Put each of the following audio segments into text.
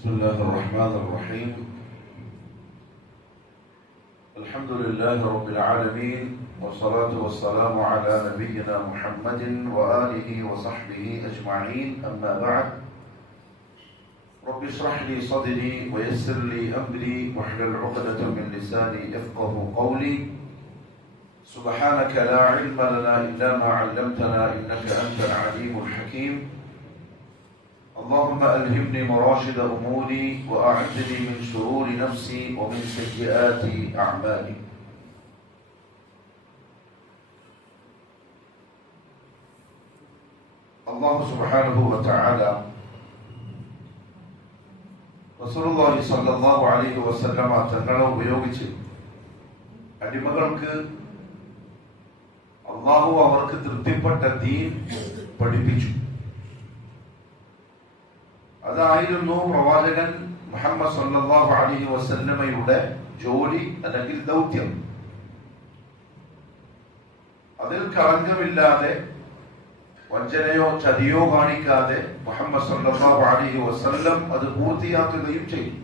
بسم الله الرحمن الرحيم. الحمد لله رب العالمين، والصلاة والسلام على نبينا محمد وآله وصحبه أجمعين، أما بعد. رب اشرح لي صدري ويسر لي أمري واحلل عقدة من لساني يفقه قولي. سبحانك لا علم لنا إلا ما علمتنا إنك أنت العليم الحكيم. اللهم ألهمني مراشد أموري وأعذني من شرور نفسي ومن سيئات أعمالي. الله سبحانه وتعالى റസൂലുള്ളാഹി സ്വല്ലല്ലാഹു അലൈഹി വസല്ലമ തങ്ങളെ ഉപയോഗിച്ച് അടിമകൾക്ക് അല്ലാഹു അവർക്ക് തൃപ്തിപ്പെട്ട ദീൻ പഠിപ്പിച്ചു. അതായിരുന്നു പ്രവാചകൻ മുഹമ്മദ് സല്ലല്ലാഹു അലൈഹി വസല്ലമയുടെ ജോലി അല്ലെങ്കിൽ ദൗത്യം. അതിൽ കളങ്കമില്ലാതെ വഞ്ചനയോ ചതിയോ കാണിക്കാതെ മുഹമ്മദ് സല്ലല്ലാഹു അലൈഹി വസല്ലം അത് പൂർത്തിയാക്കുകയും ചെയ്തു.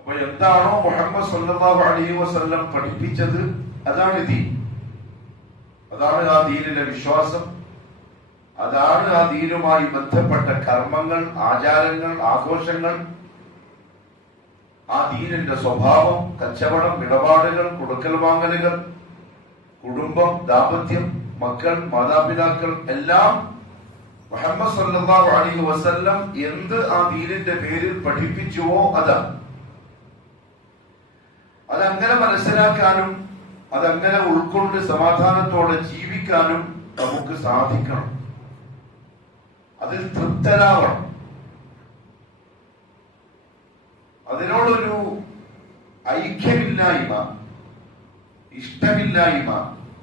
അപ്പൊ എന്താണോ മുഹമ്മദ് സല്ലല്ലാഹു അലൈഹി വസല്ലം പഠിപ്പിച്ചത് അതാണ് ദീൻ. അതാണ് ആ ദീനിലെ വിശ്വാസം. അതാണ് ആ ദീനുമായി ബന്ധപ്പെട്ട കർമ്മങ്ങൾ, ആചാരങ്ങൾ, ആഘോഷങ്ങൾ. ആ ദീനിന്റെ സ്വഭാവം, കച്ചവടം, ഇടപാടുകൾ, കൊടുക്കൽ വാങ്ങലുകൾ, കുടുംബം, ദാമ്പത്യം, മക്കൾ, മാതാപിതാക്കൾ എല്ലാം മുഹമ്മദ് സല്ലല്ലാഹു അലൈഹി വസല്ലം എന്ത് ആ ദീനിന്റെ പേരിൽ പഠിപ്പിച്ചുവോ അതാണ്. അതങ്ങനെ മനസ്സിലാക്കാനും അതങ്ങനെ ഉൾക്കൊണ്ട് സമാധാനത്തോടെ ജീവിക്കാനും നമുക്ക് സാധിക്കണം. അതിൽ തൃപ്തരാവണം. അതിനോടൊരു ഐക്യമില്ലായ്മ, ഇഷ്ടമില്ലായ്മ,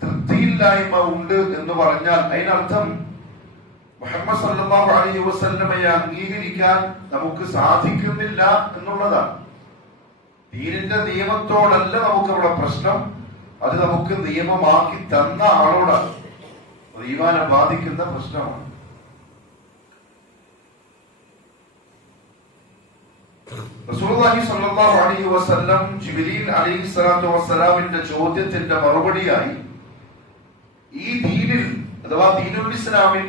തൃപ്തിയില്ലായ്മ ഉണ്ട് എന്ന് പറഞ്ഞാൽ അതിനർത്ഥം മുഹമ്മദ് സല്ലല്ലാഹു അലൈഹി വസല്ലമയെ അംഗീകരിക്കാൻ നമുക്ക് സാധിക്കുന്നില്ല എന്നുള്ളതാണ്. ദീനിന്റെ നിയമത്തോടല്ല നമുക്ക് അവിടെ പ്രശ്നം, അത് നമുക്ക് നിയമമാക്കി തന്ന ആളോടാണ്. ഈമാനെ ബാധിക്കുന്ന പ്രശ്നമാണ്. റസൂലുള്ളാഹി സ്വല്ലല്ലാഹു അലൈഹി വസല്ലം ജിബ്രീൽ അലൈഹിസ്സലാത്തു വസ്സലാമിന്റെ ചോദ്യത്തിന്റെ മറുപടിയായി ഈ ദീനിൽ അഥവാ ദീനുൽ ഇസ്ലാമിൽ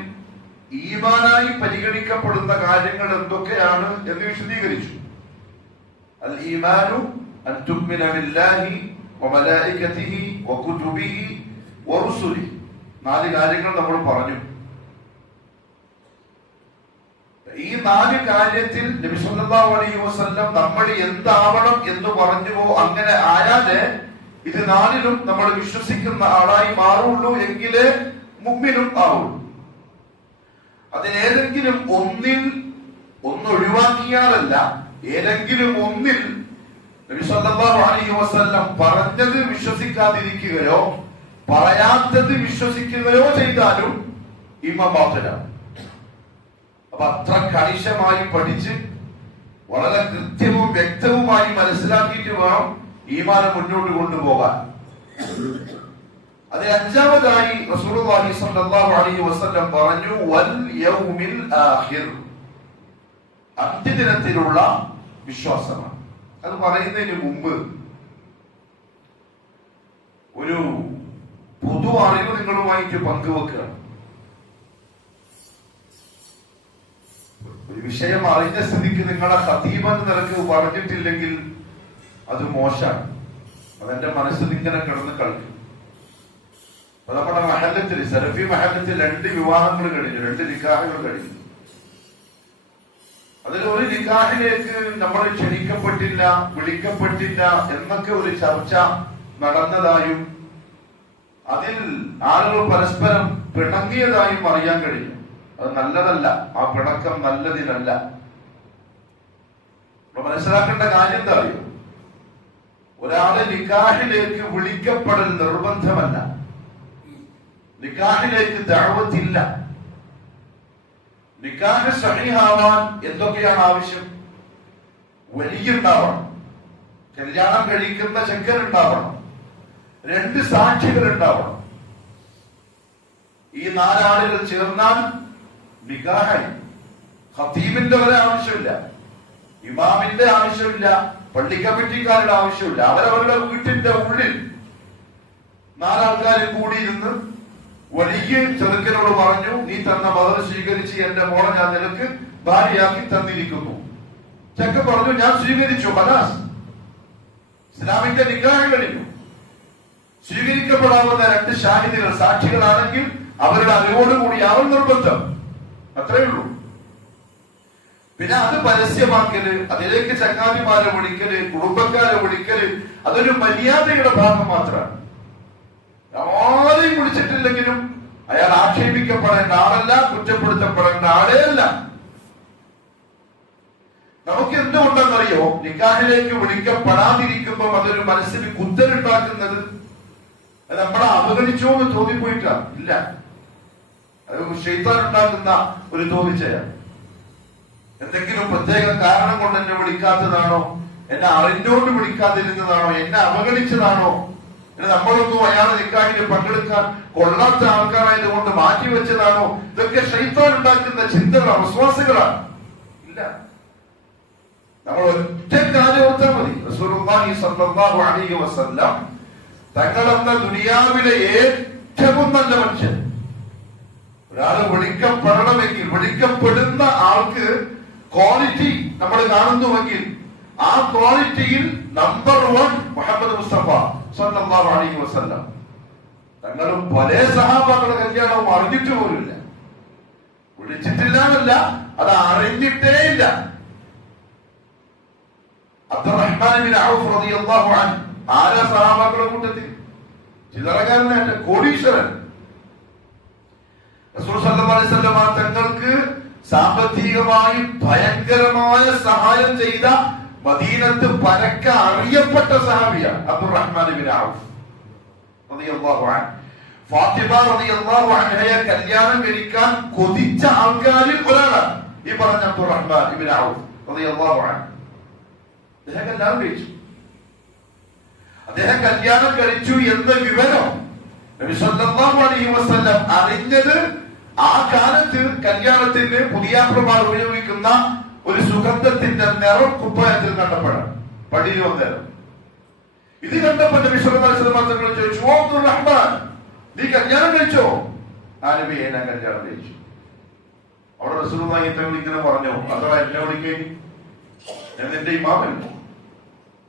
ഈമാനായി പരിഗണിക്കപ്പെടുന്ന കാര്യങ്ങൾ എന്തൊക്കെയാണ് എന്ന് വിശദീകരിച്ചു. അൽ ഈമാനു അൻ തുഅ്മിന ബില്ലാഹി വമലായികതിഹി വകുതുബിഹി വറുസുലിഹി. 4 കാര്യങ്ങൾ നമ്മൾ പറഞ്ഞു. ഈ 4 കാര്യത്തിൽ നബി സല്ലല്ലാഹു അലൈഹി വസല്ലം നമ്മൾ എന്താവണം എന്ന് പറഞ്ഞുവോ അങ്ങനെ ആയാലേ ഇത് 4ലും നമ്മൾ വിശ്വസിക്കുന്ന ആളായി മാറുള്ളൂ, എങ്കിലേ മുഅ്മിനും ആവുള്ളൂ. അതിലേതെങ്കിലും ഒന്ന് ഒഴിവാക്കിയാലല്ല, ഏതെങ്കിലും ഒന്നിൽ നബി സല്ലല്ലാഹു അലൈഹി വസല്ലം പറഞ്ഞത് വിശ്വസിക്കാതിരിക്കുകയോ പറയാത്തത് വിശ്വസിക്കുകയോ ചെയ്താലും ഈമാൻ ബാത്തിലാണ്. അപ്പൊ അത്ര കണിശമായി പഠിച്ച് വളരെ കൃത്യവും വ്യക്തവുമായി മനസ്സിലാക്കിയിട്ട് വേണം ഈമാനെ മുന്നോട്ട് കൊണ്ടുപോകാൻ. അതിൽ 5-മതായി റസൂലുള്ളാഹി സ്വല്ലല്ലാഹു അലൈഹി വസല്ലം പറഞ്ഞു വൽ യൗമിൽ ആഖിർ. അന്ത്യദിനത്തിലുള്ള വിശ്വാസമാണ്. അത് പറയുന്നതിന് മുമ്പ് ഒരു പൊതു അറിവ് നിങ്ങളുമായിട്ട് പങ്കുവെക്കുകയാണ്. ഒരു വിഷയം അറിഞ്ഞ സ്ഥിതിക്ക് നിങ്ങളെ ഖതീബെന്ന നിലക്ക് പറഞ്ഞിട്ടില്ലെങ്കിൽ അത് മോശമാണ്. അതെന്റെ മനസ്സിൽ ഇങ്ങനെ കിടന്ന് കളിക്കും. അപ്പൊ നമ്മുടെ മഹല്ലത്തിൽ, സലഫി മഹല്ലത്തിൽ 2 വിവാഹങ്ങൾ കഴിഞ്ഞു, 2 നിക്കാഹുകൾ കഴിഞ്ഞു. അതിൽ ഒരു നിക്കാഹിലേക്ക് നമ്മൾ ക്ഷണിക്കപ്പെട്ടില്ല, വിളിക്കപ്പെട്ടില്ല എന്നൊക്കെ ഒരു ചർച്ച നടന്നതായും അതിൽ ആളുകൾ പരസ്പരം പിണങ്ങിയതായും അറിയാൻ കഴിഞ്ഞു. അത് നല്ലതല്ല. ആ പിണക്കം നല്ലതിനല്ല. മനസ്സിലാക്കേണ്ട കാര്യം എന്താ അറിയോ? ഒരാളെ നിക്കാഹിലേക്ക് വിളിക്കപ്പെടൽ നിർബന്ധമല്ല. നിക്കാഹിലേക്ക് ദഅവത്തില്ല. നിക്കാഹ് സഹീഹാവാൻ എന്തൊക്കെയാണ് ആവശ്യം? വലിയുണ്ടാവണം, കല്യാണം കഴിക്കുന്ന ചെക്കൻ ഉണ്ടാവണം, 2 സാക്ഷികൾ ഉണ്ടാവണം. ഈ 4 ആളുകൾ ചേർന്നാൽ നിക്കാഹായി. ഖതീബിന്റെ വരെ ആവശ്യമില്ല, ഇമാമിന്റെ ആവശ്യമില്ല, പള്ളി കമ്മിറ്റിക്കാരുടെ ആവശ്യമില്ല. അവരവരുടെ വീട്ടിന്റെ ഉള്ളിൽ 4 ആൾക്കാരും കൂടിയിരുന്ന് വലിയ ചെറുക്കനോട് പറഞ്ഞു, നീ തന്ന മദർ സ്വീകരിച്ച് എന്റെ മോളെ ഞാൻ നിനക്ക് ഭാര്യയാക്കി തന്നിരിക്കുന്നു. ചെക്കൻ പറഞ്ഞു, ഞാൻ സ്വീകരിച്ചു. ഹലാസ്, ഇസ്ലാമിന്റെ നിക്കാഹ് കഴിഞ്ഞു. സ്വീകരിക്കപ്പെടാവുന്ന 2 ഷാഹിദുകൾ, സാക്ഷികളാണെങ്കിൽ അവരുടെ അറിവോടുകൂടി അവൻ നിർബന്ധം, അത്രയേ ഉള്ളൂ. പിന്നെ അത് പരസ്യമാക്കല്, അതിലേക്ക് ചങ്ങാതിമാരെ വിളിക്കല്, കുടുംബക്കാരെ വിളിക്കല്, അതൊരു മര്യാദയുടെ ഭാഗം മാത്രമാണ്. ആരെയും വിളിച്ചിട്ടില്ലെങ്കിലും അയാൾ ആക്ഷേപിക്കപ്പെടേണ്ട ആളല്ല, കുറ്റപ്പെടുത്തപ്പെടേണ്ട ആളേ അല്ല. നമുക്ക് എന്തുകൊണ്ടെന്നറിയോ, നിക്കാഹിലേക്ക് വിളിക്കപ്പെടാതിരിക്കുമ്പോൾ അതൊരു മനസ്സിന് കുത്തലുണ്ടാക്കുന്നത് നമ്മളെ അവഗണിച്ചോ എന്ന് തോന്നിപ്പോയിട്ടാ ഇല്ല. അത് ശൈത്താൻ ഉണ്ടാക്കുന്ന ഒരു തോന്നിച്ചയാണ്. എന്തെങ്കിലും പ്രത്യേക കാരണം കൊണ്ട് എന്നെ വിളിക്കാത്തതാണോ, എന്നെ അറിഞ്ഞോണ്ട് വിളിക്കാതിരുന്നതാണോ, എന്നെ അവഗണിച്ചതാണോ, നമ്മളൊന്നും അയാളെ നിക്കാഹിന് പങ്കെടുക്കാൻ കൊള്ളാത്ത ആൾക്കാരായത് കൊണ്ട് മാറ്റിവെച്ചതാണോ, ഇതൊക്കെ ശൈത്താൻ ഉണ്ടാക്കുന്ന ചിന്തകളാണ്, വിശ്വാസികളാണ്. ഇല്ല, നമ്മൾ ഒറ്റ കാര്യം ഓർത്താൽ മതി. റസൂലുള്ളാഹി സ്വല്ലല്ലാഹു അലൈഹി വസല്ലം തങ്ങളെന്ന ദുനിയാവിലെ ഏറ്റവും നല്ല മനുഷ്യൻ. ഒരാള് വിളിക്കപ്പെടണമെങ്കിൽ, വിളിക്കപ്പെടുന്ന ആൾക്ക് ക്വാളിറ്റി നമ്മൾ കാണുന്നുവെങ്കിൽ ആ ക്വാളിറ്റിയിൽ നമ്പർ 1 മുഹമ്മദ് മുസ്തഫ സ്വല്ലല്ലാഹു അലൈഹി വസല്ലം. തങ്ങളും പല സഹാബാക്കളുടെ കല്യാണവും അറിഞ്ഞിട്ട് പോലുമില്ല, വിളിച്ചിട്ടില്ല എന്നല്ല, അത് അറിഞ്ഞിട്ടേ ഇല്ല. അബ്ദുറഹ്മാൻ ബിൻ ഔഫ് റളിയല്ലാഹു അൻഹു ആരാ സഹാബാക്കളുടെ കൂട്ടത്തിൽ? ചില്ലറക്കാരനായിട്ട് കോടീശ്വരൻ. റസൂൽ സല്ലല്ലാഹു അലൈഹി വസല്ലം തങ്ങൾക്ക് സാമ്പത്തികമായി ഭയങ്കരമായ സഹായം ചെയ്ത മദീനത്ത് പരക്ക അറിയപ്പെട്ട സഹാബിയാണ് അബ്ദുറഹ്മാൻ ബിൻ ഔഫ് റളിയല്ലാഹു അൻഹു. ഫാത്തിമ റളിയല്ലാഹു അൻഹയെ കല്യാണം കഴിക്കാൻ കൊതിച്ച ആൾക്കാരിൽ ഒരാളാണ് ഈ പറഞ്ഞ അബ്ദുറഹ്മാൻ ബിൻ ഔഫ് റളിയല്ലാഹു അൻഹു. അദ്ദേഹം കല്യാണം കഴിച്ചു. അദ്ദേഹം കല്യാണം കഴിച്ചു എന്ന വിവരം നബി സല്ലല്ലാഹു അലൈഹി വസല്ലം അറിഞ്ഞത് ആ കാലത്ത് കല്യാണത്തിന് പുതിയാപ്രമാർ ഉപയോഗിക്കുന്ന ഒരു സുഗന്ധത്തിന്റെ നിറം കുപ്പായത്തിൽ കണ്ടപ്പോഴാണ്. പള്ളിയിൽ വന്നേരം ഇത് കണ്ടപ്പോൾ നബി സല്ലല്ലാഹു അലൈഹി വസല്ലം തങ്ങൾ ചോദിച്ചു, ഓ അബ്ദുറഹ്മാൻ, നീ കല്യാണം കഴിച്ചോ? ആ നബിയെ, ഞാൻ കല്യാണം കഴിച്ചു. അവിടെ റസൂലുള്ളാഹി തങ്ങൾ ഇങ്ങനെ പറഞ്ഞു, അഥവാ എന്നെ വിളിക്കേ, ഞാൻ നിന്റെ ഇമാമല്ലേ,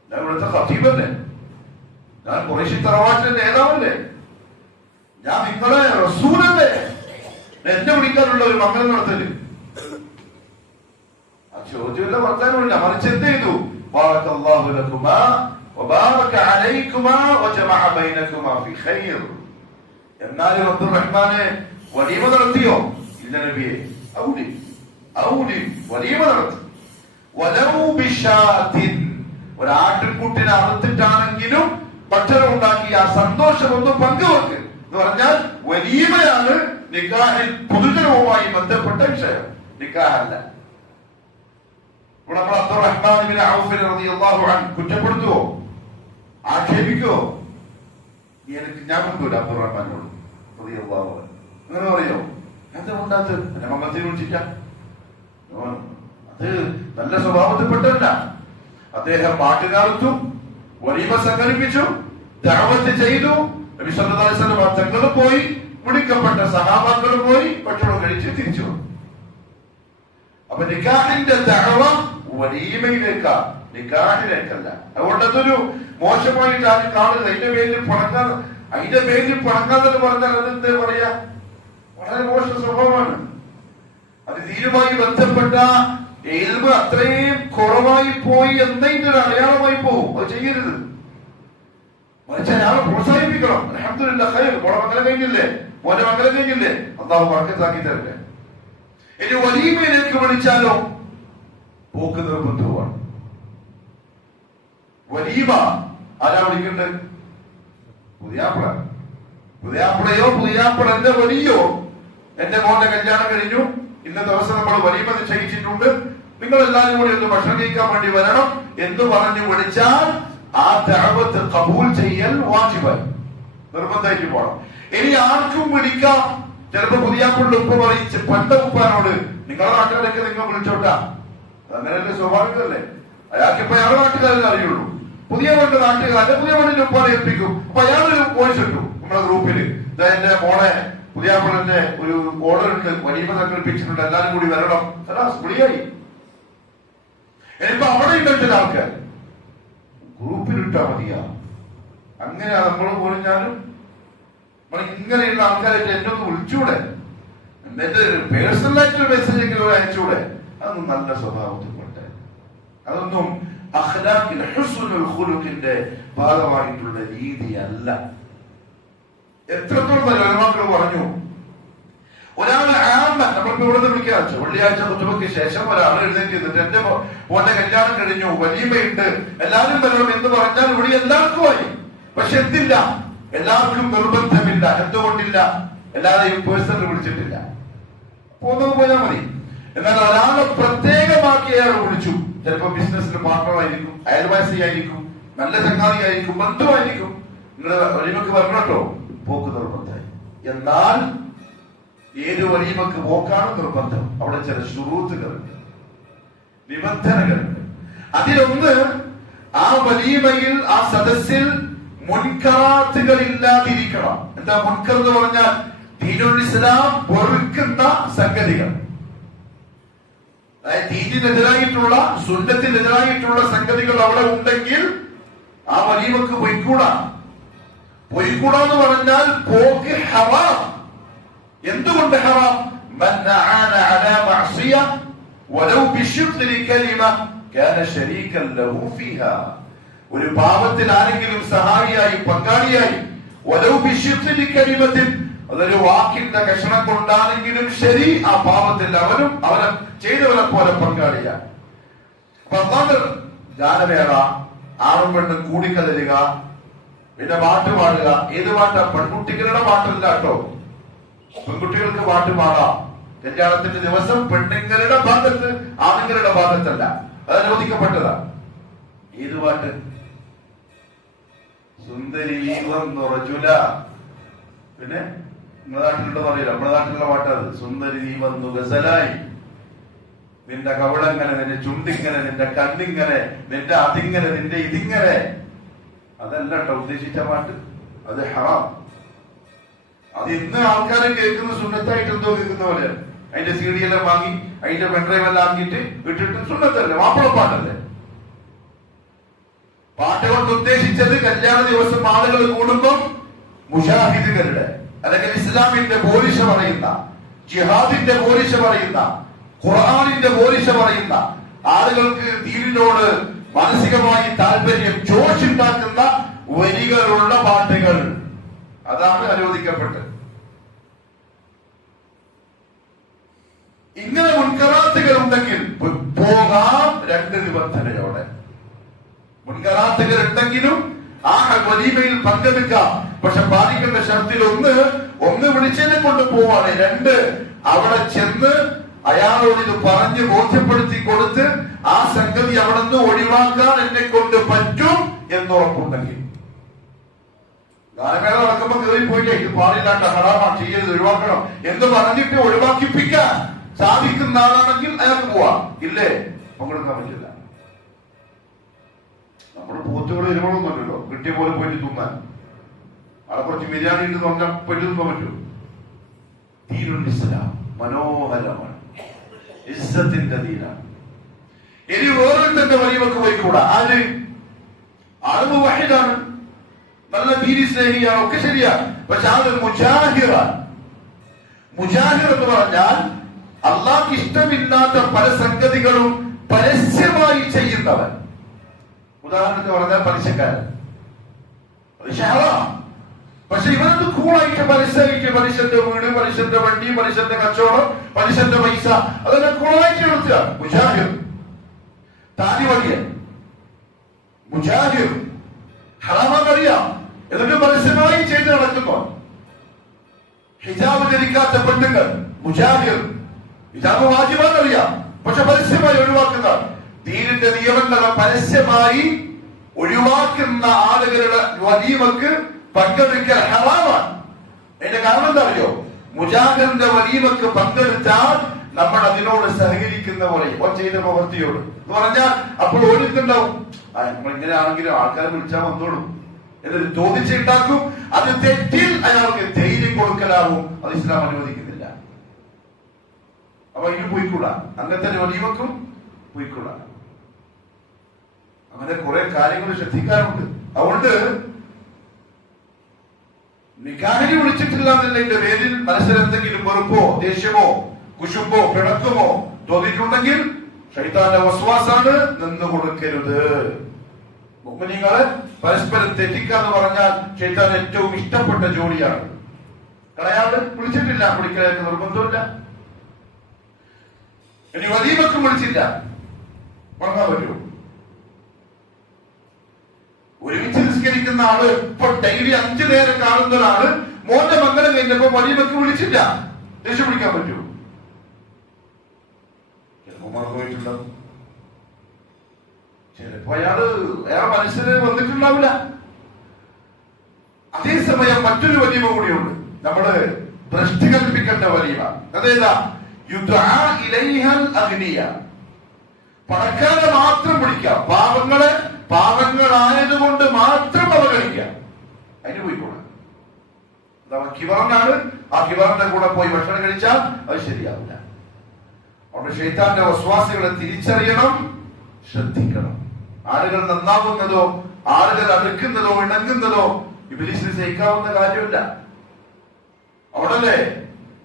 ഞാൻ ഇവിടുത്തെ ഖതീബല്ലേ, ഞാൻ ഖുറൈശി തറവാട്ടിലെ നേതാവല്ലേ, ഞാൻ നിങ്ങളെ റസൂലല്ലേ, എന്നെ വിളിക്കാനുള്ള ഒരു മംഗലം നടത്തല്? ആ ചോദ്യമല്ല, വർത്താനമില്ല, മറിച്ച് എന്ത് ചെയ്തു? ബാറക്കല്ലാഹു ലക്കുമാ വബാറക അലൈക്കുമാ വജമഅ ബൈനകുമാ ഫി ഖൈർ. എന്നാലും അബ്ദുറഹ്മാനെ വലീമ നടത്തിയോ? ഇല്ല നബിയെ. ഔലി വലീമ നടത്തി. വലൗ ബിശാത്തിൻ, ഒരാട്ടിൻകുട്ടിനെ അറുത്തിട്ടാണെങ്കിലും ഭക്ഷണം ഉണ്ടാക്കി ആ സന്തോഷം ഒന്ന് പങ്കുവെക്ക് എന്ന് പറഞ്ഞാൽ വലീമയാണ് നിക്കാഹിൽ പൊതുജനവുമായി ബന്ധപ്പെട്ട വിഷയം, നിക്കാഹല്ല. ഇവിടെ നമ്മൾ അബ്ദുറഹ്മാൻ ബിൻ ഔഫ് റളിയല്ലാഹു അൻഹു കുറ്റപ്പെടുത്തുവോ, ആക്ഷേപിക്കുവോ? ഞാൻ കൊണ്ടൂല അബ്ദുറഹ്മാനോട് റളിയല്ലാഹു അൻഹു. അങ്ങനെ പറയോ? എന്താ ഉണ്ടാത്ത്? എന്നെ മംഗളത്തിൽ വിളിച്ചില്ല. അത് നല്ല സ്വഭാവത്തിൽപ്പെട്ടല്ല. അദ്ദേഹം പാട്ടുകാർത്തു, വലീമ സംഘടിപ്പിച്ചു, ദഅവത്ത് ചെയ്തു. നബി സല്ലല്ലാഹു അലൈഹി വസല്ലം തങ്ങൾ പോയി, വിളിക്കപ്പെട്ട സഹാബാക്കൾ പോയി, ഭക്ഷണം കഴിച്ച് തിരിച്ചു വന്നു. അപ്പൊ നിക്കാഹിന്റെ ദഅവ വലീമയിലേക്കാ, നിക്കാഹിലേക്കല്ല. അതുകൊണ്ട് അതൊരു മോശമായിട്ടാണ് കാണുന്നത്. അതിന്റെ പേരിൽ പണങ്ങാതെന്ന് പറഞ്ഞാൽ അതെന്താ പറയാ, വളരെ മോശ സ്വഭാവമാണ്. അത് ദീനുമായി ബന്ധപ്പെട്ട ഇൽമ് അത്രയും കുറവായി പോയി എന്നതിന്റെ ഒരു അടയാളമായി പോകും. അത് ചെയ്യരുത്. മറിച്ച് അയാളെ പ്രോത്സാഹിപ്പിക്കണം. അൽഹംദുലില്ലാഹ് ഖൈർ, മോളെ മംഗലം കഴിഞ്ഞില്ലേ, മോനെ മംഗലം കഴിഞ്ഞില്ലേ, അല്ലാഹു ബർക്കത്താക്കി തരട്ടെ. ഇനി വലീമയിലേക്ക് വിളിച്ചാലോ പോക്ക് നിർബന്ധമാണ്. വലീമ ആരാ വിളിക്കണ്ടത്? പുതിയാപ്പിളയോ പുതിയാപ്പിളന്റെ വലിയോ എന്റെ മോന്റെ കല്യാണം കഴിഞ്ഞു, ഇന്ന ദിവസം നമ്മൾ വലീമ നിശ്ചയിച്ചിട്ടുണ്ട്, നിങ്ങൾ എല്ലാവരും കൂടി ഒന്ന് ഭക്ഷണം കഴിക്കാൻ വേണ്ടി വരണം എന്ന് പറഞ്ഞു വിളിച്ചാൽ ആ ദഅവത്ത് ഖബൂൽ ചെയ്യൽ വാജിബായി, നിർബന്ധമായിട്ട് പോകണം. ഇനി ആർക്കും വിളിക്കാം. ചിലപ്പോ പുതിയാപ്പിളുടെ ഉപ്പ പറയിച്ച് പണ്ട ഉപ്പാനോട് നിങ്ങളുടെ നാട്ടുകാരൊക്കെ നിങ്ങൾ വിളിച്ചോട്ടാ, അങ്ങനെയല്ലേ, സ്വാഭാവികമല്ലേ. അയാൾക്കിപ്പോ അയാളുടെ നാട്ടുകാരല്ലേ അറിയുള്ളൂ. പുതിയ പെണ്ണ് നാട്ടുകാരന്റെ പുതിയ പെണ്ണിന്റെ ഉപ്പാനെ ഏൽപ്പിക്കും. അപ്പൊ അയാളൊരു വോയിസ് ഇട്ടു നമ്മുടെ ഗ്രൂപ്പില്, എന്റെ മോളെ പുതിയ പെണ്ണിന്റെ ഒരു ഓർഡർ ഉണ്ട്, വലിയ സംഘടിപ്പിച്ചിട്ടുണ്ട്, എല്ലാരും കൂടി വരണം. വിളിയായി. ഇനിയിപ്പോ അവിടെ ഉണ്ട് ആൾക്കാർ ഗ്രൂപ്പിലിട്ടാ മതിയാ. അങ്ങനെയാ നമ്മൾ പോലും ഇങ്ങനെയുള്ള ആൾക്കാരായിട്ട് എന്നെ ഒന്ന് വിളിച്ചൂടെ, എന്റെ പേഴ്സണലായിട്ടൊരു മെസ്സേജ് എങ്കിലും അയച്ചൂടെ? അതൊന്നും നല്ല സ്വഭാവത്തിൽപ്പെട്ടെ, അതൊന്നും അഖ്ലാഖിൽ ഹുസ്നുൽ ഖുലുഖിന്റെ ഭാഗമായിട്ടുള്ള രീതിയല്ല. എത്രത്തോളം ഉലമാക്കൾ പറഞ്ഞു, ഒരാള് നമ്മളിപ്പോ ഇവിടെ വിളിക്കാൻ വെച്ചു, വെള്ളിയാഴ്ച കുത്തുബയ്ക്ക് ശേഷം ഒരാൾ എഴുന്നേറ്റ് ചെയ്തിട്ട് എന്റെ മോന്റെ കല്യാണം കഴിഞ്ഞു, വലിയമയുണ്ട്, എല്ലാവരും വരണം എന്ന് പറഞ്ഞാൽ ഇവിടെ എല്ലാവർക്കും ആയി. പക്ഷെ എന്തില്ല, എല്ലാവർക്കും നിർബന്ധമില്ല. എന്തുകൊണ്ടില്ല? എല്ലാവരെയും പേഴ്സണൽ വിളിച്ചിട്ടില്ല, പോകുന്നത് പോയാൽ മതി. എന്നാൽ ഒരാളെ പ്രത്യേകമാക്കി അയാൾ വിളിച്ചു. ചിലപ്പോ ബിസിനസ്സിൽ പാർട്ണറായിരിക്കും, അയൽവാസിയായിരിക്കും, നല്ല ചങ്ങാതിയായിരിക്കും, ബന്ധുവായിരിക്കും. നിങ്ങൾ വലിമക്ക് വരണട്ടോ, പോക്ക് നിർബന്ധമായി. എന്നാൽ ഏത് വലിമക്ക് പോക്കാണ് നിർബന്ധം? അവിടെ ചില ശുറൂത്തുകളുണ്ട്, നിബന്ധനകളുണ്ട്. അതിലൊന്ന്, ആ വലീമയിൽ ആ സദസ്സിൽ മുൻകറാത്തുകൾ ഇല്ലാതിരിക്കണം. എന്താ മുൻകർ എന്ന് പറഞ്ഞാൽ? ദീനുൽ ഇസ്ലാം വെറുക്കുന്ന സംഗതികൾ, അതായത് ദീനിനെതിരായിട്ടുള്ള, സുന്നത്തിനെതിരായിട്ടുള്ള സംഗതികൾ അവിടെ ഉണ്ടെങ്കിൽ ആ വലീമക്ക് പൊയ്ക്കൂടാ. പൊയ്ക്കൂടാന്ന് പറഞ്ഞാൽ പോക്ക് ഹറാം. എന്തുകൊണ്ട് ഹറാം? മൻ അആന അലാ മഅസിയ വലൗ ബിശിഖ്രി കലിമ കാന ശരീകൻ ലഹു ഫീഹാ. ഒരു പാപത്തിൽ ആരെങ്കിലും സഹായിയായി, പങ്കാളിയായി, വലൗ ബിശിഖ്രി കലിമത്തിൻ, അതൊരു വാക്കിന്റെ കഷണം കൊണ്ടാണെങ്കിലും ശരി, ആ പാപത്തിൽ അവനും അവനെ ചെയ്തവനെ പോലെ പങ്കാളിയാണ്. അപ്പൊ ഗാനമേള, ആണും പെണ്ണും കൂടിക്കതരുക, പിന്നെ പാട്ട് പാടുക. ഏത് പാട്ടാ? പെൺകുട്ടികളുടെ പാട്ടല്ല കേട്ടോ, പെൺകുട്ടികൾക്ക് പാട്ട് പാടാം. കല്യാണത്തിന്റെ ദിവസം പെണ്ണുങ്ങളുടെ ഭാഗത്ത്, ആണുങ്ങളുടെ ഭാഗത്തല്ല, അത് അനുവദിക്കപ്പെട്ടതാ. ഏത് പാട്ട്? സുന്ദരി വന്നുറജുല. പിന്നെ നിങ്ങളുടെ നാട്ടിലുണ്ടെന്ന് അറിയില്ല, നമ്മുടെ നാട്ടിലുള്ള പാട്ടത്. സുന്ദരി നീ വന്നു ഗസലായി, നിന്റെ കവളങ്ങനെ, നിന്റെ ചുണ്ടിങ്ങനെ, നിന്റെ കണ്ണിങ്ങനെ, നിന്റെ അതിങ്ങനെ, നിന്റെ ഇതിങ്ങനെ. അതല്ല കേട്ടോ ഉദ്ദേശിച്ച പാട്ട്, അത് ഹറാം. അത് ഇന്ന് ആൾക്കാരെ കേൾക്കുന്ന സുന്നത്തായിട്ട് എന്തോ കേൾക്കുന്ന പോലെ, അതിന്റെ CD എല്ലാം വാങ്ങി, അതിന്റെ പെൺഡ്രൈവ് എല്ലാം ആക്കിയിട്ട് വിട്ടിട്ട് സുന്നത്തല്ലേ, മാപ്പിളപ്പാട്ടല്ലേ. പാട്ട് കൊണ്ട് ഉദ്ദേശിച്ചത് കല്യാണ ദിവസം ആളുകൾ കൂടുമ്പം മുജാഹിദുകളുടെ, അല്ലെങ്കിൽ ഇസ്ലാമിന്റെ പോരിശ പറയുന്ന, ജിഹാദിന്റെ പോരിശ പറയുന്ന, ഖുർആനിന്റെ പോരിശ പറയുന്ന ആളുകൾക്ക് ദീനിനോട് മാനസികമായി താല്പര്യം, ജോഷുണ്ടാക്കുന്ന വരികളുള്ള പാട്ടുകൾ, അതാണ് അനുവദിക്കപ്പെട്ടത്. ഇങ്ങനെ മുൻകറാത്തുകൾ ഉണ്ടെങ്കിൽ പോകാം, രണ്ട് നിബന്ധനയോടെ. മുൻകറാത്തുകൾ ഉണ്ടെങ്കിലും ആ വലീമയിൽ പങ്കെടുക്കാം. പക്ഷെ പാലിക്കേണ്ട ഷർത്തിൽ ഒന്ന് വിളിച്ചതിനെ കൊണ്ട് പോവാണ്. രണ്ട്, അവിടെ ചെന്ന് അയാളോട് ഇത് പറഞ്ഞ് ബോധ്യപ്പെടുത്തി കൊടുത്ത് ആ സംഗതി അവിടെ നിന്ന് ഒഴിവാക്കാൻ എന്നെ കൊണ്ട് പറ്റും എന്നുറപ്പുണ്ടെങ്കിൽ. ഗാനമേള നടക്കുമ്പോ കയറി പോയില്ലേ, ഇത് പാടില്ലാണ്ട, ഹറാമാണ്, ചെയ്യരുത്, ഒഴിവാക്കണം എന്ന് പറഞ്ഞിട്ട് ഒഴിവാക്കിപ്പിക്കാൻ സാധിക്കുന്ന ആളാണെങ്കിൽ അയാൾക്ക് പോവാം. ഇല്ലേ, പങ്കെടുക്കാൻ പറ്റില്ല. നമ്മൾ പോത്തുകൾ ഇരുമണമൊന്നുമല്ലോ, കിട്ടിയ പോലെ പോയിട്ട് തിന്നാൻ. അവിടെ കുറച്ച് ബിരിയാണി ഉണ്ട് പറഞ്ഞാൽ പോയിട്ട് തിന്നാൻ പറ്റും. ദീനുൽ ഇസ്ലാം മനോഹരമാണ്, ഇസ്സത്തിന്റെ ദീനാണ്. ഇനി വേറൊരുത്തന്റെ വഴിവെക്ക് പോയിക്കൂടാ. ആര്? ആള് വഹീദാണ്, നല്ല ദീനി സ്നേഹിയാണ്, ഒക്കെ ശരിയാണ്. പക്ഷെ ആള് മുജാഹിറാണ്. മുജാഹിർ എന്ന് പറഞ്ഞാൽ അള്ളാഹ്ക്ക് ഇഷ്ടമില്ലാത്ത പല സംഗതികളും പരസ്യമായി ചെയ്യുന്നവൻ. ഉദാഹരണത്തിന് പറഞ്ഞാൽ പലിശക്കാരൻ, പക്ഷെ ഇവനത് കൂളായിട്ട് പലിശയായിട്ട്, പലിശന്റെ വീട്, പലിശന്റെ വണ്ടി, പലിശന്റെ കച്ചവടം, പലിശന്റെ പൈസ, അതെല്ലാം കൂളായിട്ട് എടുക്കുക. മുജാഹിർ. താലിവലിയൻ മുജാഹിർ, ഹറാമറിയാം, എന്നിട്ട് പരസ്യമായി ചെയ്ത് നടക്കുന്നു. ഹിജാബ് ധരിക്കാത്ത പെണ്ണുങ്ങൾ, മുജാഹിർ. ഹിജാബ് വാജിബാന്നറിയാം, പക്ഷെ പരസ്യമായി ഒഴിവാക്കുന്ന, ദീനിന്റെ നിയമങ്ങളെ പരസ്യമായി ഒഴിവാക്കുന്ന ആളുകളുടെ വലീമക്ക് പങ്കെടുക്കൽ ഹറാമാണ്. അതിന്റെ കാരണം എന്താ അറിയോ? മുജാഹിറിന്റെ വലീമക്ക് പങ്കെടുത്താൽ നമ്മൾ അതിനോട് സഹകരിക്കുന്ന പോലെ ചെയ്ത പ്രവൃത്തിയോട് എന്ന് പറഞ്ഞാൽ അപ്പോൾ ഓടിയിട്ടുണ്ടാവും, നമ്മളിങ്ങനെയാണെങ്കിലും ആൾക്കാരെ വിളിച്ചാൽ വന്നോളും എന്നൊരു ചോദിച്ചുണ്ടാക്കും. അത് തെറ്റിൽ അയാൾക്ക് ധൈര്യം കൊടുക്കലാവും. അത് ഇസ്ലാം അനുവദിക്കുന്നില്ല. അപ്പൊ ഇതിന് പോയിക്കൂടാ, അങ്ങനത്തെ വലിയവക്കും പോയിക്കൂടാ. അങ്ങനെ കുറെ കാര്യങ്ങൾ ശ്രദ്ധിക്കാറുണ്ട്. അതുകൊണ്ട് നിക്കാഹിന് വിളിച്ചിട്ടില്ല എന്നതിന്റെ പേരിൽ മനസ്സിലെന്തെങ്കിലും വെറുപ്പോ ദേഷ്യമോ കുശുമ്പോ പിണക്കുമോ തോന്നിയിട്ടുണ്ടെങ്കിൽ ശൈത്താന്റെ വസ്വാസാണ്, നിന്ന് കൊടുക്കരുത്. മുഅ്മിനീങ്ങളെ പരസ്പരം തെറ്റിക്കാന്ന് പറഞ്ഞാൽ ശൈത്താൻ ഏറ്റവും ഇഷ്ടപ്പെട്ട ജോലിയാണ്. കളയാണ്ട് വിളിച്ചിട്ടില്ല, വിളിക്കലൊക്കെ നിർബന്ധമില്ല. ഇനി വലീമക്കും വിളിച്ചില്ല, പറഞ്ഞാൽ പറ്റുമോ? ഒരുമിച്ച് നിസ്കരിക്കുന്ന ആള് ഇപ്പൊ ഡെയിലി 5 നേരം കാണുന്ന ഒരാള് മോന്റെ മംഗലം കഴിഞ്ഞപ്പോ വലീമക്ക് വിളിച്ചില്ല, ദേഷ്യം പിടിക്കാൻ പറ്റുമോ? പോയിട്ടുണ്ടാവും. ചിലപ്പോ അയാളെ മനസ്സിന് വന്നിട്ടുണ്ടാവില്ല. അതേസമയം മറ്റൊരു വലീമ കൂടിയുണ്ട്, നമ്മള് ദൃഷ്ടി കൽപ്പിക്കേണ്ട വലീമ. അതേതാ? പണക്കാരെ മാത്രം വിളിക്കാം, പാവങ്ങളായതുകൊണ്ട് മാത്രം അവഗണിക്കാം. അതിന് പോയിക്കോളാം. കിവറിനാണ്, ആ കിവറിന്റെ കൂടെ പോയി ഭക്ഷണം കഴിച്ചാൽ അത് ശരിയാവില്ല. അവിടെ ശൈത്താന്റെ വസ്വാസികളെ തിരിച്ചറിയണം, ശ്രദ്ധിക്കണം. ആളുകൾ നന്നാവുന്നതോ ആളുകൾ അടുക്കുന്നതോ ഇണങ്ങുന്നതോ ഇബ്ലീസിന് സഹിക്കാവുന്ന കാര്യമില്ല. അവിടല്ലേ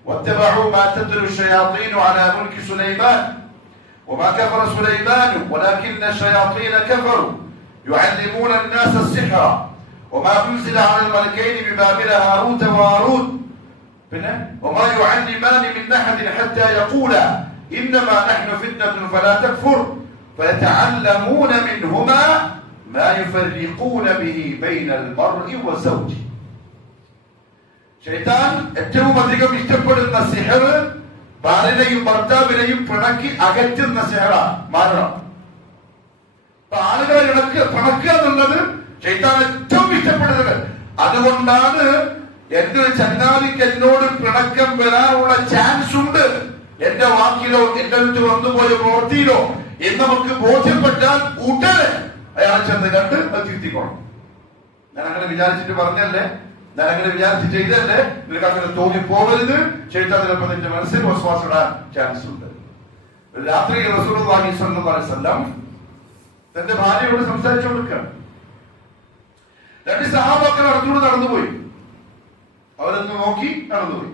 واتبعوا ما تتلو الشياطين على ملك سليمان وما كفر سليمان ولكن الشياطين كفروا يعلمون الناس السحر وما أنزل على الملكين ببابل هاروت وماروت وما يعلمان من أحد حتى يقولا إنما نحن فتنة فلا تكفر فيتعلمون منهما ما يفرقون به بين المرء وزوجه. ശൈത്താൻ ഏറ്റവും അധികം ഇഷ്ടപ്പെടുന്ന സിഹർ ഭാര്യനെയും ഭർത്താവിനെയും പിണക്കി അകറ്റുന്ന സിഹറാ, മാറണം. ആളുകളെ പിണക്കുക എന്നുള്ളത് ശൈത്താൻ ഏറ്റവും ഇഷ്ടപ്പെടുന്നത്. അതുകൊണ്ടാണ് എന്റെ ചങ്ങാതിക്ക് എന്നോട് പിണക്കം വരാനുള്ള ചാൻസ് ഉണ്ട്, എന്റെ വാക്കിലോ എന്റെ അടുത്ത് വന്നുപോയ പ്രവൃത്തിയിലോ എന്ന് നമുക്ക് ബോധ്യപ്പെട്ടാൽ ഉടനെ അയാളെ ചെന്ന് കണ്ട് അത് തിരുത്തിക്കോണം. ഞാൻ അങ്ങനെ വിചാരിച്ചിട്ട് പറഞ്ഞല്ലേ, ഞാൻ അങ്ങനെ വിചാരിച്ച് ചെയ്തല്ലേ, നിനക്ക് അങ്ങനെ തോന്നിപ്പോകരുത്. ശൈത്താൻ ചിലപ്പോൾ നിന്റെ മനസ്സിൽ വസ്വാസം ഇടാൻ ചാൻസ് ഉണ്ട്. രാത്രി റസൂലുള്ളാഹി സ്വല്ലല്ലാഹു അലൈഹി വസല്ലം തന്റെ ഭാര്യയോട് സംസാരിച്ചു കൊടുക്കുകയാണ്. 2 സഹാബാക്കൾ അടുത്തൂടെ നടന്നുപോയി. അവരൊന്ന് നോക്കി നടന്നുപോയി.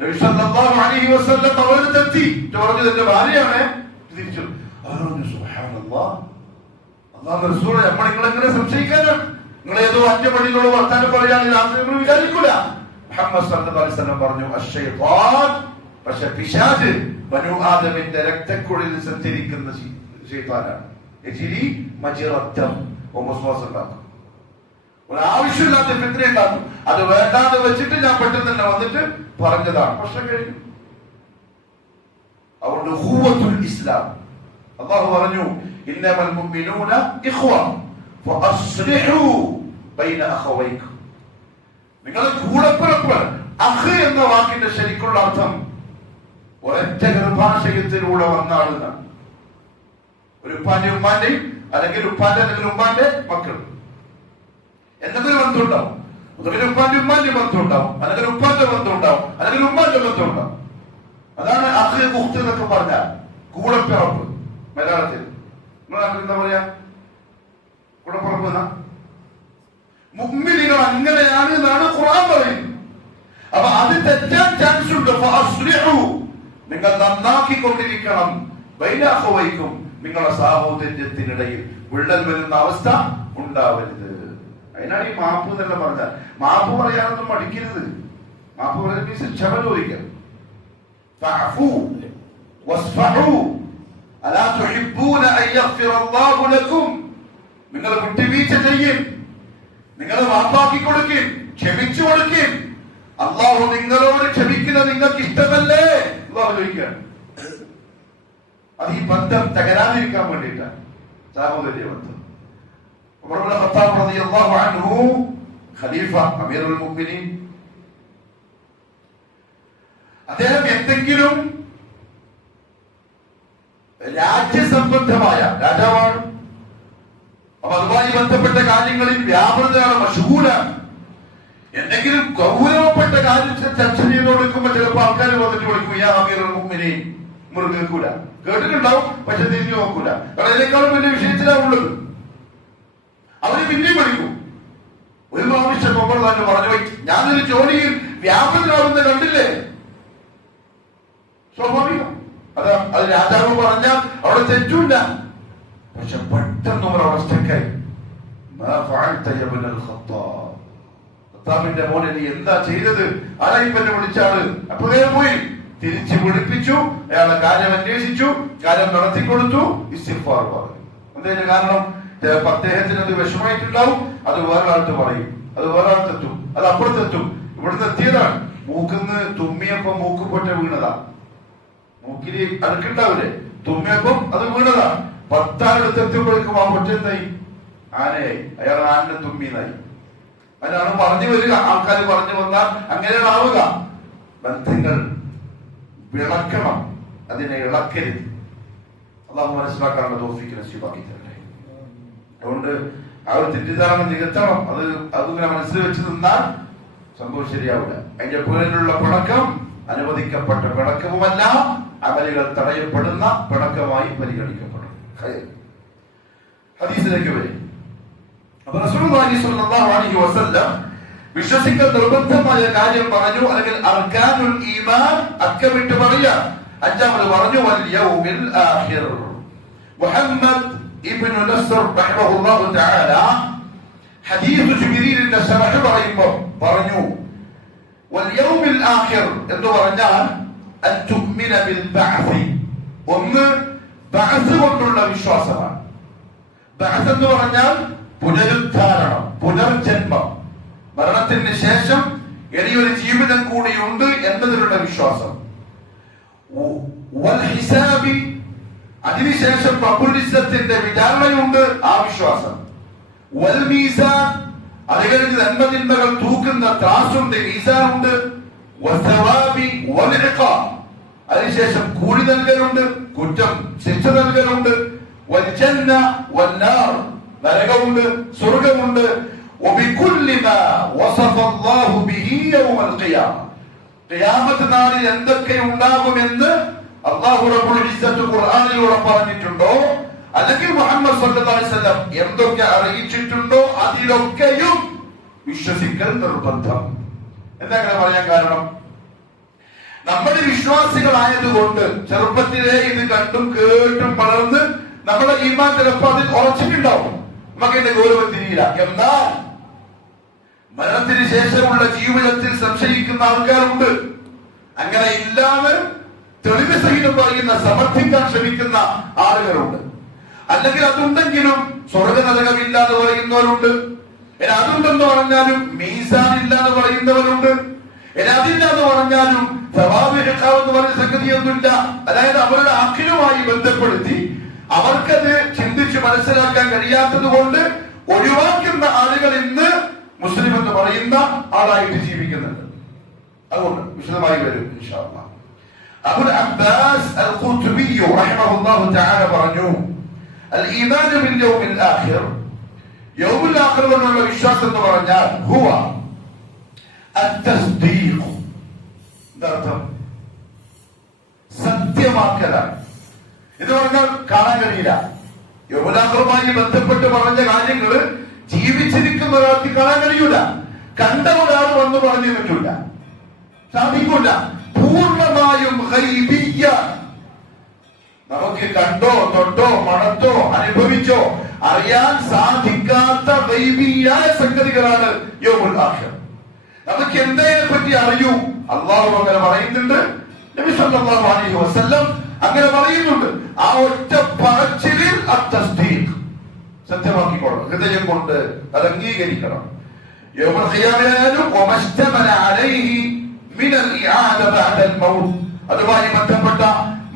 നബി സല്ലല്ലാഹു അലൈഹി വസല്ലം അവരെത്തി പറഞ്ഞു, തന്റെ ഭാര്യയാണ്. തിരിച്ചു സുബ്ഹാനല്ലാഹ്, അല്ലാഹുവിന്റെ റസൂലേ, നമ്മൾ നിങ്ങളെങ്ങനെ സംശയിക്കാനാണ്? നിങ്ങളേതോ അന്യപണികളോ വർത്താനം പറയാൻ നമ്മൾ വിചാരിക്കൂല. മുഹമ്മദ് സല്ലല്ലാഹു അലൈഹി വസല്ലം പറഞ്ഞു, അശ്ശൈത്താൻ, പക്ഷെ പിശാച് ബനു ആദമിന്റെ രക്തക്കുഴലിൽ സഞ്ചരിക്കുന്ന ശൈത്താനാണ്. യജ്രി മജ്റത്തം, വസ്വാസം ഉണ്ടാക്കും, ഒരു ആവശ്യമില്ലാത്ത ഫിത്ന ഉണ്ടാക്കും. അത് വേണ്ടാന്ന് വെച്ചിട്ട് ഞാൻ പെട്ടെന്ന് തന്നെ വന്നിട്ട് പറഞ്ഞതാണ്, പ്രശ്നം കഴിഞ്ഞു. അതുകൊണ്ട് ഖുവത്തുൽ ഇസ്ലാം അല്ലാഹു പറഞ്ഞു, ഇന്നമൽ മുഅ്മിനൂന ഇഖ്വ ഫഅസ്ലിഹു ബൈന അഖവൈക്കും. നിങ്ങൾ കൂടപ്പിറപ്പ്. അഖ് എന്ന വാക്കിന്റെ ശരിക്കുള്ള അർത്ഥം ഒരൊറ്റ ഗർഭാശയത്തിലൂടെ വന്ന ആളെന്നാണ്. ഒരു ഉപ്പാന്റെ ഉമ്മാന്റെയും അല്ലെങ്കിൽ ഉപ്പാന്റെ അല്ലെങ്കിൽ ഉമ്മാന്റെ മക്കൾ എന്തെങ്കിലും ബന്ധം ഉണ്ടാവും. ഒന്നുകിൽ ഉപ്പാന്റെ ഉമ്മാന്റെ ബന്ധം ഉണ്ടാവും, അല്ലെങ്കിൽ ഉപ്പാന്റെ ബന്ധം ഉണ്ടാവും, അല്ലെങ്കിൽ ഉമ്മാന്റെ ബന്ധം ഉണ്ടാവും. അതാണ് അഖ് ഉഖ്ത് എന്നൊക്കെ പറഞ്ഞാൽ കൂടപ്പിറപ്പ്. മലയാളത്തിൽ നിങ്ങൾ എന്താ പറയാ? കൂടപ്പിറപ്പ് എന്നാ. മുഅ്മിനീങ്ങൾ അങ്ങനെയാണ് എന്നാണ് ഖുർആൻ പറയുന്നത്. അപ്പൊ അത് തെറ്റാൻ ചാൻസ് ഉണ്ട്. ഫഅസ്ലിഹു, നിങ്ങൾ നന്നാക്കിക്കൊണ്ടിരിക്കണം. ബൈന അഖവൈക്കും, നിങ്ങളുടെ സാഹോദര്യത്തിനിടയിൽ വിള്ളൽ വരുന്ന അവസ്ഥ ഉണ്ടാവരുത്. അതിനാണ് ഈ മാപ്പ് എന്നെല്ലാം പറഞ്ഞാൽ. മാപ്പ് പറയാനൊന്നും മടിക്കരുത്. മാപ്പ് പറയാൻ മീൻസ് ക്ഷമ ചോദിക്കാം. ഫഅഫു വസ്ഫഹു അലാ തുഹിബ്ബൂന അൻ യഗ്ഫിറ അല്ലാഹു ലക്കും. നിങ്ങൾ വിട്ടുവീഴ്ച ചെയ്യും, നിങ്ങൾ മാപ്പാക്കി കൊടുക്കും, ക്ഷമിച്ചു കൊടുക്കും. അള്ളാഹു നിങ്ങളോട് ക്ഷമിക്കുന്നത് നിങ്ങൾക്ക് ഇഷ്ടമല്ലേ? അള്ളാഹു ചോദിക്കുകയാണ്. അത് ഈ ബന്ധം തകരാതിരിക്കാൻ വേണ്ടിയിട്ടാണ്, സാഹോദര്യ ബന്ധം. ഉമർ ഇബ്നു ഖത്താബ് റളിയല്ലാഹു അൻഹു, ഖലീഫ, അമീറുൽ മുഅ്മിനീൻ, അദ്ദേഹം എന്തെങ്കിലും രാജ്യസംബന്ധമായ രാജാവാണ്. അപ്പൊ അതുമായി ബന്ധപ്പെട്ട കാര്യങ്ങളിൽ വ്യാപൃതയാണ്, മശൂലാണ്. എന്തെങ്കിലും ഗൗരവപ്പെട്ട കാര്യം ചർച്ച ചെയ്ത് കൊടുക്കുമ്പോ ചിലപ്പോ ആൾക്കാർ വന്നിട്ട് വിളിക്കും യാ അമീറുൽ മുഅ്മിനീൻ. നമ്മൾ കേൾക്കൂല, കേട്ടിട്ടുണ്ടാവും, പക്ഷെ തിരിഞ്ഞു നോക്കൂല. കാരണം അതിനേക്കാളും വലിയ വിഷയത്തിലാണ് ഉള്ളത്. അവര് പിന്നെയും വിളിക്കും. ഒരു പ്രാവശ്യം നമ്മൾ തന്നെ പറഞ്ഞു, ഞാനൊരു ജോലിയിൽ വ്യാപൃതരാകുന്ന കണ്ടില്ലേ? സ്വാഭാവികം. അത് രാജാവ് പറഞ്ഞാൽ അവിടെ തെറ്റൂല. പക്ഷെ പെട്ടെന്ന് ഒരു അവസ്ഥക്കായി ഖത്താബിന്റെ മോനെ നീ എന്താ ചെയ്തത്? ആരായിപ്പന്നെ വിളിച്ചാള്? അപ്പോഴേ പോയി തിരിച്ചു വിളിപ്പിച്ചു, അയാളെ കാര്യം അന്വേഷിച്ചു, കാര്യം നടത്തിക്കൊടുത്തു, ഇസ്തിഗ്ഫാർ പറഞ്ഞു. എന്തതിന്റെ കാരണം? ചിലപ്പോ അദ്ദേഹത്തിന് അത് വിഷമായിട്ടുണ്ടാവും, അത് വേറൊരാൾക്ക് പറയും, അത് വേറൊരാൾക്കെത്തും, അത് അപ്പുറത്തെത്തും. ഇവിടുന്ന് എത്തിയതാണ്. മൂക്കിന്ന് തുമ്മിയപ്പോ മൂക്ക് പൊട്ട വീണതാ. മൂക്കില് അടുക്കുണ്ടാവില്ലേ? തുമ്മിയപ്പം അത് വീണതാ. 10 ആളെടുത്ത് എത്തിയപ്പോഴേക്കും ആ പൊട്ടെന്തായി? ആനയായി. അയാൾ ആനന്റെ തുമ്മിന്നായി. അതിനാണ് പറഞ്ഞു വരിക. ആൾക്കാർ പറഞ്ഞു വന്നാൽ അങ്ങനെയാണ് ആവുക. ബന്ധങ്ങൾ വിളക്കണം, അതിനെ ഇളക്കരുത്. അള്ളാഹു മനസ്സിലാക്കാനുള്ള തൗഫീഖ് നസീബാക്കി തരട്ടെ. അതുകൊണ്ട് ആ ഒരു തെറ്റിദ്ധാരണ നികത്തണം. അതിങ്ങനെ മനസ്സിൽ വെച്ച് നിന്നാൽ സംഭവം ശരിയാവില്ല. അതിന്റെ പുറകിലുള്ള പിണക്കം അനുവദിക്കപ്പെട്ട പിണക്കവുമല്ല, അമലുകൾ തടയപ്പെടുന്ന പിണക്കമായി പരിഗണിക്കപ്പെടും. ഹദീസിലേക്ക് വരും. അപ്പൊ റസൂലുള്ളാഹി സ്വല്ലല്ലാഹു അലൈഹി വസല്ലം വിശ്വസിക്കൽ നിർബന്ധമായ കാര്യം പറഞ്ഞു, അല്ലെങ്കിൽ അർക്കാനുൽ ഈമാൻ അക്കമിട്ട് പറയാ. അഞ്ചാമത് പറഞ്ഞു വൽ യൗമിൽ ആഖിർ. മുഹമ്മദ് ഇബ്നു നസ്ർ റഹിമഹുല്ലാഹു തആല ഹദീസ് ജിബ്രീലിന്റെ ശറഹ് പറയുമ്പോൾ പറഞ്ഞു വൽ യൗമിൽ ആഖിർ എന്ന് പറഞ്ഞാൽ അൻ തുഅ്മിന ബിൽ ബഅസ്. ഒന്ന് ബഅസ് കൊണ്ടുള്ള വിശ്വാസമാണ്. ബഅസ് എന്ന് പറഞ്ഞാൽ പുനരുദ്ധാരണം, പുനർജന്മം, മരണത്തിന് ശേഷം ഇനിയൊരു ജീവിതം കൂടിയുണ്ട് എന്നതിലുള്ള വിശ്വാസം. വൽ ഹിസാബി, അതിനുശേഷം റബ്ബുൽ വിചാരണയുണ്ട്, ആ വിശ്വാസം. വൽ മീസാൻ, അത് കഴിഞ്ഞ് നന്മതിന്മകൾ തൂക്കുന്ന ത്രാസുണ്ട്, മീസാനുണ്ട്. വസ്സവാബി വൽ ഇഖാബ്, അതിനുശേഷം കൂലി നൽകലുണ്ട്, കുറ്റം ശിക്ഷ നൽകലുണ്ട്. വൽ ജന്ന വൽ നാർ, നരകമുണ്ട്, സ്വർഗമുണ്ട്. വബികുല്ലി മാ വസഫ അല്ലാഹു ബിഹി യൗമൽ ഖിയാമ, ഖിയാമത്ത് നാളിൽ എന്തൊക്കെ ഉണ്ടാകുമെന്ന് അല്ലാഹു റബ്ബുൽ ഇസ്സത്ത് ഖുർആനിലൂടെ പറഞ്ഞിട്ടുണ്ടോ, അല്ലെങ്കിൽ മുഹമ്മദ് സല്ലല്ലാഹു അലൈഹി വസല്ലം എന്തൊക്കെ അറിയിച്ചിട്ടുണ്ടോ അതിലൊക്കെയും വിശ്വസിക്കൽ നിർബന്ധം. എന്താ പറയാൻ കാരണം? നമ്മൾ വിശ്വാസികളായതുകൊണ്ട് ചെറുപ്പത്തിലേ ഇത് കണ്ടും കേട്ടും വളർന്ന് നമ്മുടെ ഈമാൻ ചിലപ്പോൾ അതിൽ ഉറച്ചിട്ടുണ്ടാവും, നമുക്ക് എന്റെ ഗൗരവം തിരിയില്ല. എന്നാൽ മരണത്തിന് ശേഷമുള്ള ജീവിതത്തിൽ സംശയിക്കുന്ന ആൾക്കാരുണ്ട്. അങ്ങനെ ഇല്ലാതെ തെളിവ് സഹിതം പറയുന്ന, സമർത്ഥിക്കാൻ ശ്രമിക്കുന്ന ആളുകളുണ്ട്. അല്ലെങ്കിൽ അതുണ്ടെങ്കിലും സ്വർഗ നരകമില്ലാതെ പറയുന്നവരുണ്ട്. അതുണ്ടെന്ന് പറഞ്ഞാലും മീസാൻ ഇല്ലാതെ പറയുന്നവരുണ്ട്. അതില്ലാന്ന് പറഞ്ഞാലും എന്ന് പറയുന്ന സംഗതിയൊന്നുമില്ല. അതായത് അവരുടെ അഖിലുമായി ബന്ധപ്പെടുത്തി അവർക്കത് ചിന്തിച്ച് മനസ്സിലാക്കാൻ കഴിയാത്തത് കൊണ്ട് ഒഴിവാക്കുന്ന ആളുകൾ ഇന്ന് മുസ്ലിം എന്ന് പറയുന്ന ആളായിട്ട് ജീവിക്കുന്നുണ്ട്. അതുകൊണ്ട് വിശദമായി വരും ഇൻഷാ അല്ലാഹ്. അബുൽ അബ്ബാസ് അൽ ഖുത്ബി റഹിമഹുല്ലാഹു തആല പറഞ്ഞു, അൽ ഈമാൻ ബിൽ യൗമിൽ ആഖിർ, യൗമുൽ ആഖിർ എന്നുള്ള വിശ്വാസം എന്ന് പറഞ്ഞാൽ ഹുവ അത്തസ്ദീഖ്, അർത്ഥം സത്യമാക്കലാണ്. ഇത് പറഞ്ഞാൽ കാണാൻ കഴിയില്ല. യൗമുൽ ആഖിറുമായി ബന്ധപ്പെട്ട് പറഞ്ഞ കാര്യങ്ങൾ ജീവിച്ചിരിക്കുന്ന ഒരാൾക്ക് കാണാൻ കഴിയൂല. കണ്ട ഒരാൾ വന്ന് പറഞ്ഞു പറ്റൂല, സാധിക്കൂല. പൂർണ്ണമായും ഗൈബിയ്യ, നമുക്ക് കണ്ടോ തൊട്ടോ മണത്തോ അനുഭവിച്ചോ അറിയാൻ സാധിക്കാത്ത ഗൈബിയായ സംഗതികളാണ് യൗമുൽ ആഖിർ. നമുക്ക് എന്തതിനെ പറ്റി അറിയൂ? അള്ളാഹു അങ്ങനെ പറയുന്നുണ്ട്, നബി സല്ലല്ലാഹു അലൈഹി വസല്ലം അങ്ങനെ പറയുന്നുണ്ട്. ആ ഒറ്റ പറച്ചിലിൽ അത്തസ്ദീഖ്, സത്യമാക്കിക്കോളണം, ഹൃദയം കൊണ്ട് അത് അംഗീകരിക്കണം. യൗമുൽ ഖിയാമയായാലും വമസ്തമല അലൈഹി മിനൽ ഇആദ ബഅദൽ മൗത്ത്, അതുമായി ബന്ധപ്പെട്ട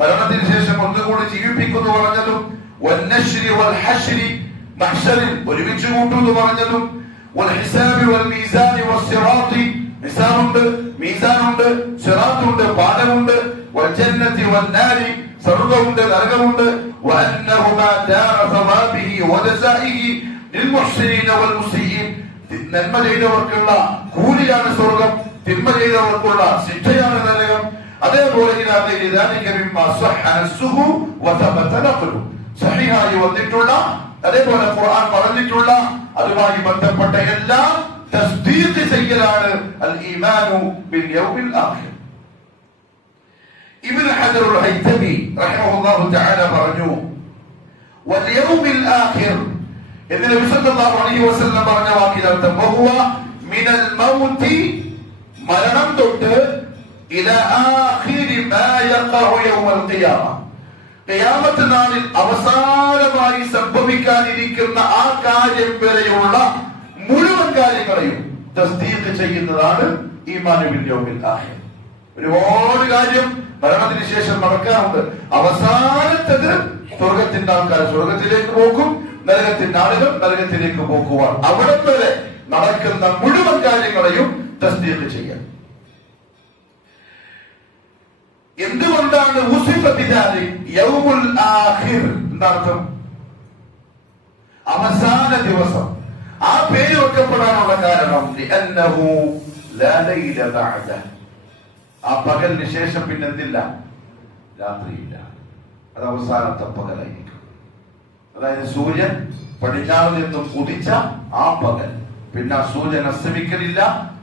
മരണത്തിന് ശേഷം ഒന്നുകൂടി ജീവിപ്പിക്കുന്നു പറഞ്ഞതും, വന്നശ്രി വൽ ഹശ്രി, മഹ്ശറിൽ ഒരുമിച്ച് കൂട്ടുന്നു പറഞ്ഞതും, വൽ ഹിസാബി വൽ മീസാനി വസ്സിറാത്തി, ഹിസാബുണ്ട്, മീസാനുണ്ട്, സിറാത്തുണ്ട്, പാലമുണ്ട്, വൽ ജന്നതി വൻ നാരി, സ്വർഗ്ഗമുണ്ട്, നരകമുണ്ട്. വഅന്നഹുമാ ദാറ സവാബിഹി വജസാഇഹി ലിൽമുഹ്സിനീന വൽമുസ്ലിഈൻ. നന്മ ചെയ്തവർക്കുള്ള കൂലിയാണ് സ്വർഗ്ഗം, തിന്മ ചെയ്തവർക്കുള്ള ശിക്ഷയാണ് നരകം. അതേപോലെ സഹീഹായി വന്നിട്ടുള്ള, അതേപോലെ ഖുർആൻ പറഞ്ഞിട്ടുള്ള അതുമായി ബന്ധപ്പെട്ട എല്ലാം തസ്ദീഖ് ചെയ്യലാണ് അൽ ഈമാനു ബിൽ യൗമിൽ ആഖിർ. ഇബ്നു ഹജറുൽ ഹൈതമി റഹിമഹുല്ലാഹു തആല പറഞ്ഞു, വൽ യൗമിൽ ആഖിർ എന്ന് നബി സല്ലല്ലാഹു അലൈഹി വസല്ലം പറഞ്ഞ വാക്കിന്റെ അർത്ഥം വഹുവ മിനൽ മൗതി, മരണം തൊട്ട് ഇലാ ആഖിരി മാ യഖഉ യൗമൽ ഖിയാമ, ഖിയാമത്ത് നാളിൽ അവസാനമായി സംഭവിക്കാനിരിക്കുന്ന ആ കാര്യം വരെയുള്ള മുഴുവൻ കാര്യങ്ങളെയും തസ്ദീഖ് ചെയ്യുന്നതാണ് ഈമാൻ ബിൽ യൗമിൽ ആഖിർ. ഒരുപാട് കാര്യം മരണത്തിന് ശേഷം നടക്കാറുണ്ട്. അവസാനത്തത് സ്വർഗത്തിന്റെ ആൾക്കാർ സ്വർഗത്തിലേക്ക് പോക്കും, നരകത്തിന്റെ ആളുകൾ നരകത്തിലേക്ക് പോക്കുവാൻ. അവിടെ വരെ നടക്കുന്ന മുഴുവൻ കാര്യങ്ങളെയും തസ്ദീഖ് ചെയ്യാൻ. എന്തുകൊണ്ടാണ് യൗമുൽ ആഖിർ എന്നർത്ഥം? അവസാന ദിവസം. ആ പേര് വെക്കപ്പെടാനുള്ള കാരണം ലിഅന്നഹു ലാ ലൈല ബഅദ, ആ പകലിന് ശേഷം പിന്നെ എന്തില്ല? രാത്രിയില്ല. അത് അവസാനത്തെ പകലായിരിക്കും. അതായത് സൂര്യൻ പടിഞ്ഞാറ് നിന്നും ഉദിച്ച ആ പകൽ, പിന്നെ ആ സൂര്യൻ അസ്തമിക്കലില്ല,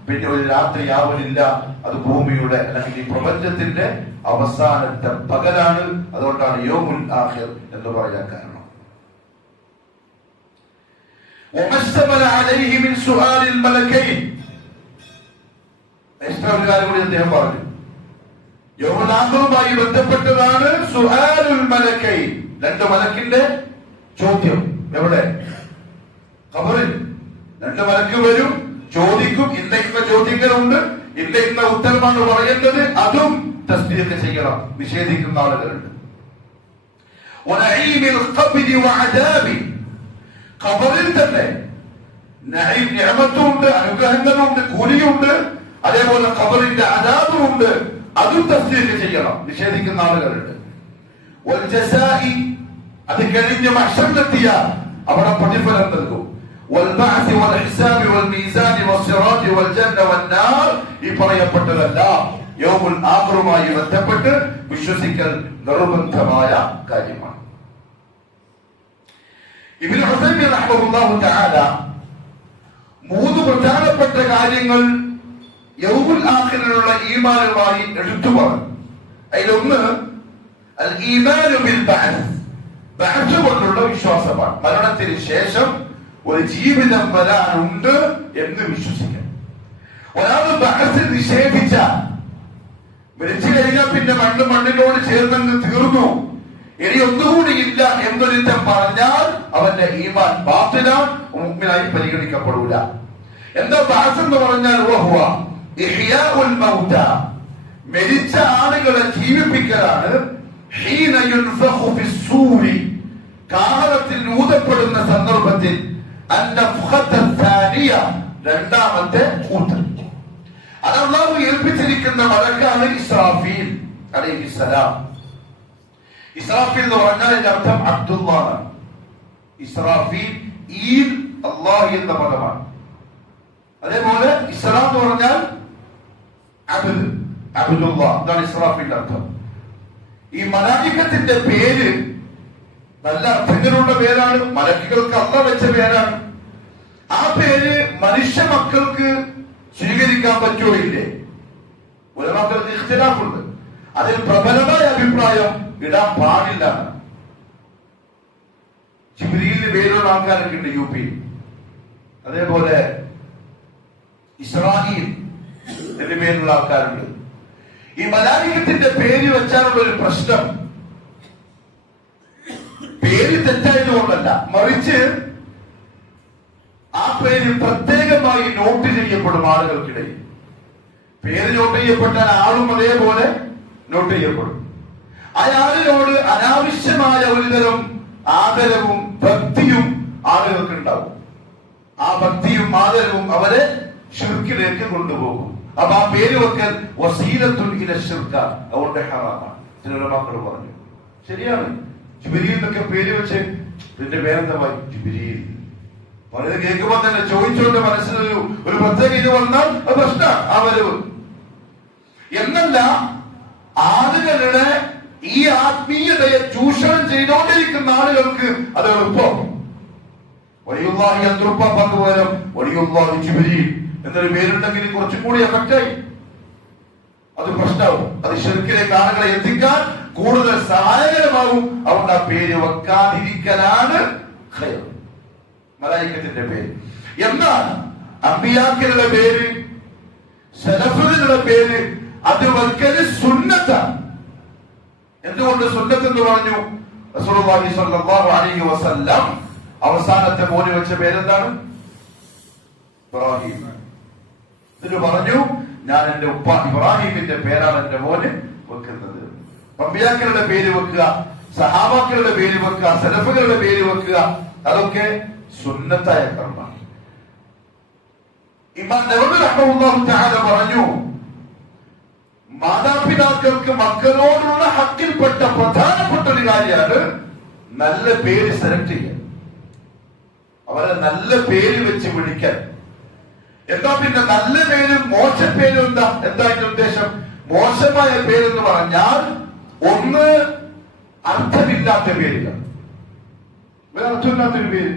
പിന്നെ ഒരു രാത്രിയാവലില്ല. അത് ഭൂമിയുടെ അല്ലെങ്കിൽ ഈ പ്രപഞ്ചത്തിന്റെ അവസാനത്തെ പകലാണ്. അതുകൊണ്ടാണ് യൗമുൽ ആഖിർ എന്ന് പറയാൻ കാരണം. അദ്ദേഹം പറഞ്ഞു യൗമുൽ ആഖിറുമായി ബന്ധപ്പെട്ടതാണ് സുആലുൽ മലക്കൈൻ, രണ്ട് മലക്കിന്റെ ചോദ്യം. എവിടെ? ഖബറിൽ. രണ്ട് മലക്ക് വരും, ചോദിക്കും. ഇന്ന ചോദ്യങ്ങളുണ്ട്, ഇന്ന ഉത്തരമാണ് പറയേണ്ടത്. അതും തസ്ദീഖ് ചെയ്യണം. നിഷേധിക്കുന്ന ആളുകളുണ്ട്. ഖബറിൽ തന്നെ നിഅമത്തുണ്ട്, അനുഗ്രഹങ്ങളുണ്ട്, കൂലിയുണ്ട്. അതേപോലെ ഖബറിന്റെ അദാബുണ്ട്. അതും തസ്ദീഖ് ചെയ്യണം. നിഷേധിക്കുന്ന ആളുകളുണ്ട്. അത് കഴിഞ്ഞ് മഹ്ശറിലെത്തിയാൽ അവിടെ പ്രതിഫലം നൽകും. والبعث والحساب والميزان والصراط والجنة والنار, ഈ പറയപ്പെട്ടതെല്ലാം യൗമുൽ ആഖിറുമായി ബന്ധപ്പെട്ട് വിശ്വസിക്കൽ നിർബന്ധമായ കാര്യമാണ്. ഇബ്നു ഉസൈമീൻ റഹിമഹുല്ലാഹു തആല മൂന്ന് പ്രധാനപ്പെട്ട കാര്യങ്ങൾ യൗമുൽ ആഖിറിലുള്ള ഈമാനുമായി എടുത്തു പറഞ്ഞു. അതിലൊന്ന് അൽ ഈമാനു ബിൽ ബഅസ്, ബഅസ് കൊണ്ടുള്ള വിശ്വാസമാണ്. മരണത്തിന് ശേഷം ഒരു ജീവിതം വരാനുണ്ട് എന്ന് വിശ്വസിക്കണം. ഒരാൾ ബഅസ് നിഷേധിച്ച, മരിച്ചു കഴിഞ്ഞാൽ പിന്നെ മണ്ണിനോട് ചേർന്നെന്ന് തീർന്നു, ഇനി ഒന്നുകൂടി ഇല്ല എന്നൊരുത്തം പറഞ്ഞാൽ അവന്റെ ഈമാൻ ബാത്തിലാണ്, മുഅ്മിനായി പരിഗണിക്കപ്പെടൂല. എന്താ ബഅസ് എന്ന് പറഞ്ഞാൽ? വഹുവ ഇഹ്യാഉൽ മൗത, മരിച്ച ആളുകളെ ജീവിപ്പിക്കലാണ്. ഹീന യുൻഫഖു ഫിസ്സൂരി, കാഹളത്തിൽ ഊതപ്പെടുന്ന സന്ദർഭത്തിൽ, രണ്ടാമത്തെ ഊത്ത്. അത് അല്ലാഹു ഏൽപ്പിച്ചിരിക്കുന്ന മലക്കാണ് ഇസ്രാഫീൽ അലൈഹിസ്സലാം. ഇസ്രാഫീൽ എന്ന് പറഞ്ഞാൽ അതിന്റെ അർത്ഥം അബ്ദുല്ലാഹ്. ഇസ്രാഫീൽ ഈൽ അല്ലാഹ് എന്ന പദമാണ്. അതേപോലെ ഇസ്രാ എന്ന് പറഞ്ഞാൽ അബ്ദ്, അബ്ദുല്ലാഹ്. അതാണ് ഇസ്രാഫീലിന്റെ അർത്ഥം. ഈ മലായികത്തിന്റെ പേര് നല്ല അർത്ഥങ്ങളുള്ള പേരാണ്. മലക്കുകൾക്ക് അല്ലാഹ് വെച്ച പേരാണ്. ആ പേര് മനുഷ്യ മക്കൾക്ക് സ്വീകരിക്കാൻ പറ്റുമോ ഇല്ലേ? ഉലമാക്കൾക്ക് ഇഖ്തിലാഫുണ്ട്. അതിൽ പ്രബലമായ അഭിപ്രായം ഇടാൻ പാടില്ല. ജിബ്രീലിന് പേരുള്ള ആൾക്കാരൊക്കെ ഉണ്ട് യു പി. അതേപോലെ ഇസ്രായീൽ എന്ന പേരുള്ള ആൾക്കാരുണ്ട്. ഈ മലായികത്തിന്റെ പേര് വെച്ചാലുള്ള ഒരു പ്രശ്നം പേര് തെറ്റായതുകൊണ്ടല്ല, മറിച്ച് ആ പേര് പ്രത്യേകമായി നോട്ട് ചെയ്യപ്പെടും ആളുകൾക്കിടയിൽ. പേര് നോട്ട് ചെയ്യപ്പെട്ടാൽ ആളും അതേപോലെ നോട്ട് ചെയ്യപ്പെടും. അയാളിനോട് അനാവശ്യമായ ഒരുതരം ആദരവും ഭക്തിയും ആളുകൾക്ക് ഉണ്ടാവും. ആ ഭക്തിയും ആദരവും അവരെ ശിർക്കിലേക്ക് കൊണ്ടുപോകും. അപ്പൊ ആ പേര് വെക്കൽ വസീലത്തുൻ ഇല ശിർക്ക, അതുകൊണ്ട് ഹറാമാണ്. ചില ഉലമാക്കൾ പറഞ്ഞു. ശരിയാണ്. ജിബ്രീൽ എന്നൊക്കെ പേര് വെച്ച് ഇതിന്റെ പേരെന്താ ജിബ്രീൽ പറയുന്നത് കേൾക്കുമ്പോൾ തന്നെ ചോദിച്ചോണ്ട് മനസ്സിലൊരു പ്രത്യേക ഇത് വന്നാൽ അത് പ്രശ്നമാണ് ആ വരവ് എന്നല്ല. ആളുകളുടെ ഈ ആത്മീയതയെ ചൂഷണം ചെയ്തുകൊണ്ടിരിക്കുന്ന ആളുകൾക്ക് അത് എളുപ്പം. വലിയുള്ളാഹി അന്ത്രുപ്പാക്ക് പകരം വലിയുള്ളാഹി ജിബ്രീൽ എന്നൊരു പേരുണ്ടെങ്കിൽ കുറച്ചും കൂടി എഫക്റ്റായി. അത് പ്രശ്നമാവും. അത് ശിർക്കിലേക്ക് ആളുകളെ എത്തിക്കാൻ കൂടുതൽ സഹായകരമാവും. അതുകൊണ്ട് ആ പേര് വെക്കാതിരിക്കലാണ് ഖൈർ. മലായിക്കത്തിന്റെ പേര്. എന്നാൽ അമ്പിയാക്കളുടെ പേര്, സലഫുകളുടെ പേര് അത് വെക്കല് സുന്നത്താണ്. എന്തുകൊണ്ട് സുന്നത്ത് എന്ന് പറഞ്ഞു? റസൂലുള്ളാഹി സ്വല്ലല്ലാഹു അലൈഹി വസല്ലം അവസാനത്തെ മോന് വെച്ച പേരെന്താണ്? ഇബ്രാഹിം. എന്നിട്ട് പറഞ്ഞു, ഞാൻ എന്റെ ഉപ്പ ഇബ്രാഹിമിന്റെ പേരാണ് എന്റെ മോന് വെക്കുന്നത്. അമ്പിയാക്കളുടെ പേര് വെക്കുക, സഹാബാക്കളുടെ പേര് വെക്കുക, സലഫുകളുടെ പേര് വെക്കുക, അതൊക്കെ സുന്നത്തായ കർമ്മമാണ്. ഇമാം നവവി റഹ്മത്തുള്ളാഹി തആല പറഞ്ഞു, മാതാപിതാക്കൾക്ക് മക്കളോടുള്ള ഹക്കിൽപ്പെട്ട പ്രധാനപ്പെട്ട ഒരു കാര്യമാണ് നല്ല പേര് സെലക്ട് ചെയ്യാൻ, അവരെ നല്ല പേര് വെച്ച് വിളിക്കാൻ. എന്താ പിന്നെ നല്ല പേരും മോശ പേരും എന്താ അതിന്റെ ഉദ്ദേശം? മോശമായ പേരെന്ന് പറഞ്ഞാൽ ഒന്ന് അർത്ഥമില്ലാത്ത പേരുകൾ, അർത്ഥമില്ലാത്തൊരു പേര്,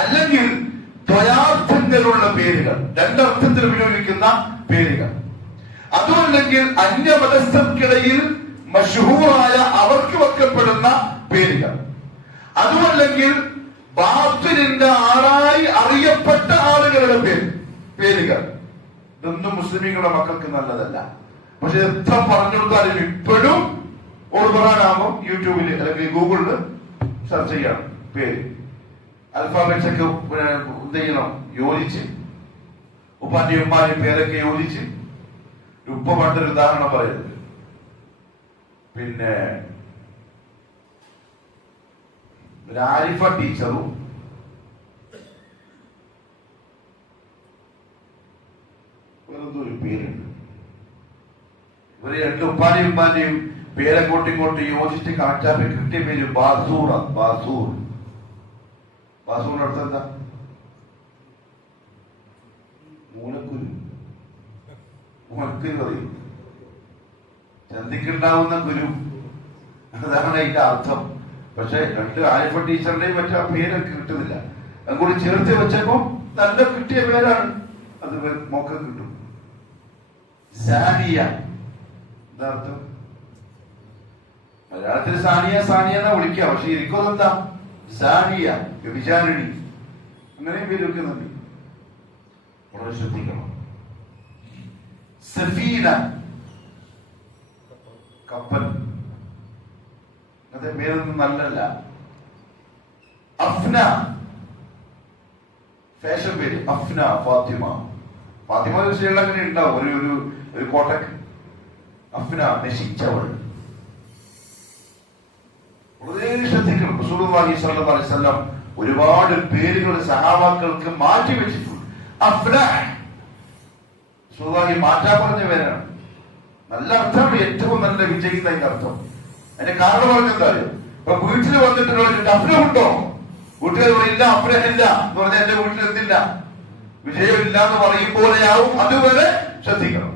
അല്ലെങ്കിൽ ദ്വയാർത്ഥങ്ങളുള്ള പേരുകൾ, രണ്ടർത്ഥത്തിൽ ഉപയോഗിക്കുന്ന പേരുകൾ, അതുമല്ലെങ്കിൽ അന്യമതസ്ഥർക്കിടയിൽ മഷ്ഹൂറായ അവർക്ക് വെക്കപ്പെടുന്ന പേരുകൾ, അതുമല്ലെങ്കിൽ ബാത്തിലിന്റെ ആളായി അറിയപ്പെട്ട ആളുകളുടെ പേരുകൾ. ഇതൊന്നും മുസ്ലിമീങ്ങളുടെ മക്കൾക്ക് നല്ലതല്ല. പക്ഷെ എത്ര പറഞ്ഞു കൊടുത്താലും ഇപ്പോഴും ഓർബറാനാകുമ്പോൾ യൂട്യൂബിൽ അല്ലെങ്കിൽ ഗൂഗിളിൽ സെർച്ച് ചെയ്യണം പേര്. അൽഫാബറ്റ്സ് ഒക്കെ എന്ത് ചെയ്യണം? യോജിച്ച്, ഉപ്പാന്റെയും ഉമ്മാന്റെയും പേരൊക്കെ യോജിച്ച്. ഉപ്പ പണ്ടൊരു ഉദാഹരണം പറയുന്നത്, പിന്നെ ഒരു ആരിഫ ടീച്ചറും വേറെന്തോ ഒരു പേരുണ്ട്. ഇവര് രണ്ട് ഉപ്പാന്റെയും ഉമ്മാന്റെയും പേരങ്ങോട്ടും ഇങ്ങോട്ടും യോജിച്ച് കാണിച്ചാൽ കിട്ടിയ പേര് ബാസൂർ. ബാസൂറിന്റെ അടുത്ത് എന്താ? മൂലക്കുരു പറയും. ചന്തിക്കുണ്ടാവുന്ന ഗുരു, അതാണ് അതിന്റെ അർത്ഥം. പക്ഷെ രണ്ട് ആരിഫ ടീച്ചറിന്റെയും മറ്റേ ആ പേരൊക്കെ കിട്ടുന്നില്ല. അതുകൂടി ചേർത്ത് വെച്ചപ്പോ നല്ല കിട്ടിയ പേരാണ്. അത് മോക്ക കിട്ടും. സാനിയ എന്താ അർത്ഥം? മലയാളത്തിൽ സാനിയ എന്നാ വിളിക്കുക. പക്ഷെ എനിക്കും എന്താ? സാനിയ, വ്യഭിചാരിണി, അങ്ങനെയും പേര് വെക്കുന്നുണ്ട്. വളരെ ശ്രദ്ധിക്കണം. സഫീന, കപ്പൽ, അത് പേരൊന്നും നല്ലല്ല. അഫ്ന, ഫാഷൻ പേര്. അഫ്ന, ഫാത്തിമ വിഷയമുള്ള അങ്ങനെ ഉണ്ടാവും. ഒരു കോട്ടക്ക് അഫ്ന, നശിച്ചവൾ. വളരെ ശ്രദ്ധിക്കണം. റസൂലുള്ളാഹി സ്വല്ലല്ലാഹു അലൈഹി വസല്ലം ഒരുപാട് പേരുകൾ സഹാബാക്കൾക്ക് മാറ്റി വെച്ചിട്ടുണ്ട്. അഫ്ന റസൂലുള്ളാഹി മാറ്റാൻ പറഞ്ഞ പേരാണ്. നല്ല അർത്ഥമാണ്, ഏറ്റവും നല്ല വിജയിക്കുന്ന അതിന്റെ അർത്ഥം. അതിന്റെ കാരണം പറഞ്ഞെന്താ? ഇപ്പൊ വീട്ടിൽ വന്നിട്ട് അഫ്ന ഉണ്ടോ? വീട്ടുകാർ ഇല്ല, അഫ്ന ഇല്ല എന്ന് പറഞ്ഞാൽ എന്റെ വീട്ടിൽ എന്തില്ല, വിജയമില്ല എന്ന് പറയും പോലെയാവും. അതുവരെ ശ്രദ്ധിക്കണം.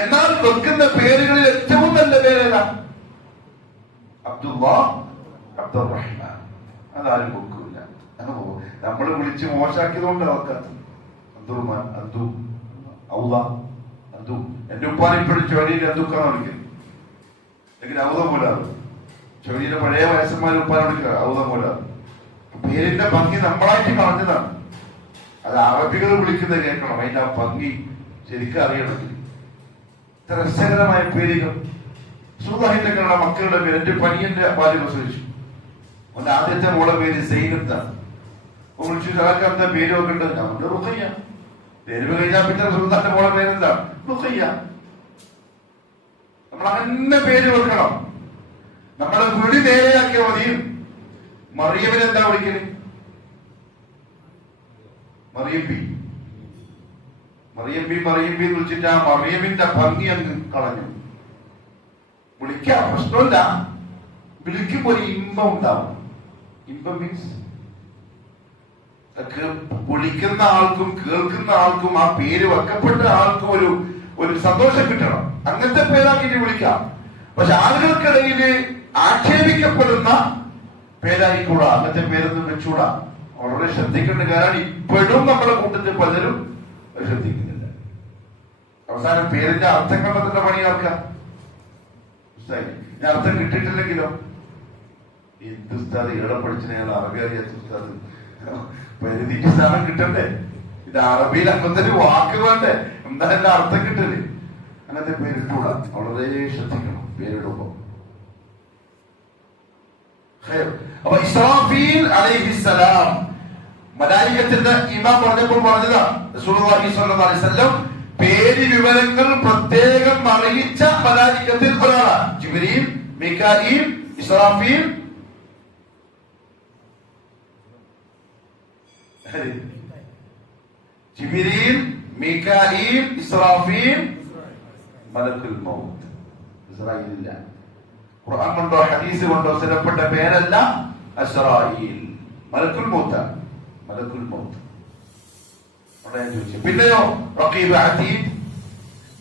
എന്നാൽ വെക്കുന്ന പേരുകളിൽ ഏറ്റവും നല്ല പേരേതാ? അബ്ദുറഹ്മാൻ. അതാരും വെക്കൂല. നമ്മൾ വിളിച്ച് മോശാക്കിയതുകൊണ്ട് വെക്കാത്തത്. അബ്ദുറഹ്മാൻ, അബ്ദു, ഔദ, അബ്ദു. എന്റെ ഉപ്പാൻ ഇപ്പോഴും ചുവടിയിൽ അബ്ദുക്കാണ് വിളിക്കുന്നത്. അല്ലെങ്കിൽ ഔദ മൂലാറ്. ചുവടിയിലെ പഴയ വയസ്സന്മാർ ഉപ്പാനെ വിളിക്കുക ഔദ മൂലാറ്. പേരിന്റെ ഭംഗി നമ്മളായിട്ട് കളഞ്ഞതാണ്. അത് അറബികൾ വിളിക്കുന്നത് കേൾക്കണം. അതിന്റെ ആ ഭംഗി ശരിക്കും അറിയണമെങ്കിൽ. ഇത്ര രസകരമായ പേരുകൾ. സുഹൃത്തുക്കളുടെ മക്കളുടെ പേര്. എന്റെ പനിയന്റെ ഭാര്യ പ്രസവിച്ചു. അവന്റെ ആദ്യത്തെ മോളെ പേര് സൈനത്താണ്. വിളിച്ചു ചാക്കാത്ത പേര് വെക്കേണ്ടത് അവന്റെ റുഖയ്യ. പേര് കഴിഞ്ഞാൽ പിന്നെ സുൽത്താന്റെ മോളെ പേരെന്താ? റുഖയ്യ. നമ്മൾ അങ്ങനെ പേര് വെക്കണം. നമ്മളെ വിളി നേരെയാക്കിയ മതി. മറിയമിന് എന്താ വിളിക്കല്? മറിയമ്പി എന്ന് വിളിച്ചിട്ട് ആ മറിയമിന്റെ ഭംഗി അങ്ങ് കളഞ്ഞു. വിളിക്കാം, പ്രശ്നമില്ല. വിളിക്കുമ്പോൾ ഒരു ഇമ്പം ഉണ്ടാവും. ഇമ്പം മീൻസ് വിളിക്കുന്ന ആൾക്കും കേൾക്കുന്ന ആൾക്കും ആ പേര് വെക്കപ്പെട്ട ആൾക്കും ഒരു സന്തോഷം കിട്ടണം. അങ്ങനത്തെ പേരാക്കിട്ട് വിളിക്കാം. പക്ഷെ ആളുകൾക്കിടയിൽ ആക്ഷേപിക്കപ്പെടുന്ന പേരായിക്കൂടാ, അങ്ങനത്തെ പേരൊന്നും വെച്ചൂടാ. വളരെ ശ്രദ്ധിക്കേണ്ട കാര്യമാണ്. ഇപ്പോഴും നമ്മുടെ കൂട്ടത്തിൽ പലരും ശ്രദ്ധിക്കുന്നില്ല. അവസാനം പേരിന്റെ അർത്ഥം കണ്ടെത്തുന്ന പണിയാക്കാം. ഞാൻ അർത്ഥം കിട്ടിയിട്ടില്ലെങ്കിലോ എന്ത് ഉസ്താദ് ഏടെ പഠിച്ചത്, ഞാൻ അറബി അറിയാത്ത ഉസ്താദ്, പരിധിക്ക് സ്ഥാനം കിട്ടണ്ടേ? ഇത് അറബിയിൽ അങ്ങനത്തെ വാക്ക് വേണ്ടേ? എന്തായാലും അർത്ഥം കിട്ടല്. അങ്ങനത്തെ പേരിട്ടൂടാ. വളരെ ശ്രദ്ധിക്കണം പേരിടുമ്പോ. അപ്പൊ ഇസ്രാഫീൽ അലൈഹിസ്സലാം മലായികത്തിന്റെ ഇമാം പറഞ്ഞപ്പോൾ പറഞ്ഞതാണ് റസൂലുള്ളാഹി സ്വല്ലല്ലാഹു അലൈഹി വസല്ലം പേര് വിവരങ്ങൾ പ്രത്യേകം അറിയിച്ച മലായികത്തിൽ ഒരാളാണ്. ജിബ്രീൽ, മീകായിൽ, ഇസ്രാഫീൽ, ജിബ്രീൽ, മീകായിൽ, ഇസ്രാഫീൽ, മലക്കുൽ മൗത്ത്. ഇസ്രായേലില്ല. ഖുർആൻ കൊണ്ടോ ഹദീസ് കൊണ്ടോ സ്ഥിരപ്പെട്ട പേരല്ല അസ്രായീൽ. മലക്കുൽ മൗത്ത്, മലക്കുൽ മൗത്ത്. പിന്നെയോ റഖീബ്, അതീദ്,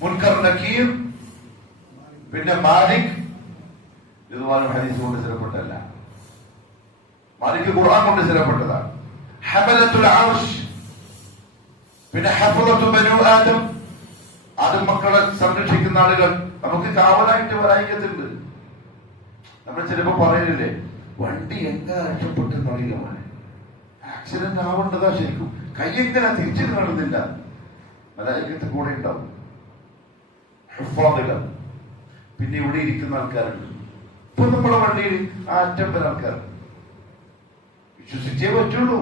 മുൻകർ, നകീർ, പിന്നെ മാലിക്. ഇതുപോലെ ഹദീസ് കൊണ്ട് സ്ഥിരപ്പെട്ടല്ല. മാലിക് ഖുർആൻ കൊണ്ട് സ്ഥിരപ്പെട്ടതാണ്. ഹമലത്തുൽ അർശ്, പിന്നെ ഹഫളത്തു ബനു ആദം, ആദം മക്കളെ സംരക്ഷിക്കുന്ന ആളുകൾ. നമുക്ക് കാവലായിട്ട് വരായിക്കത്തുണ്ട്. നമ്മൾ ചിലപ്പോ പറയലില്ലേ, വണ്ടി എങ്ങനെ രക്ഷപ്പെട്ടെന്ന് അറിയില്ല മോനെ, ആക്സിഡന്റ് ആവേണ്ടതാ, ശരിക്കും കൈ എങ്ങനെ തിരിച്ചു കാണുന്നില്ല. മലായികത്ത് കൂടെ ഉണ്ടാവും. പിന്നെ ഇവിടെ ഇരിക്കുന്ന ആൾക്കാരുണ്ട്. ഇപ്പൊ നമ്മുടെ വണ്ടിയിൽ ആ അറ്റം വരെ ആൾക്കാർ. വിശ്വസിച്ചേ പറ്റുള്ളൂ.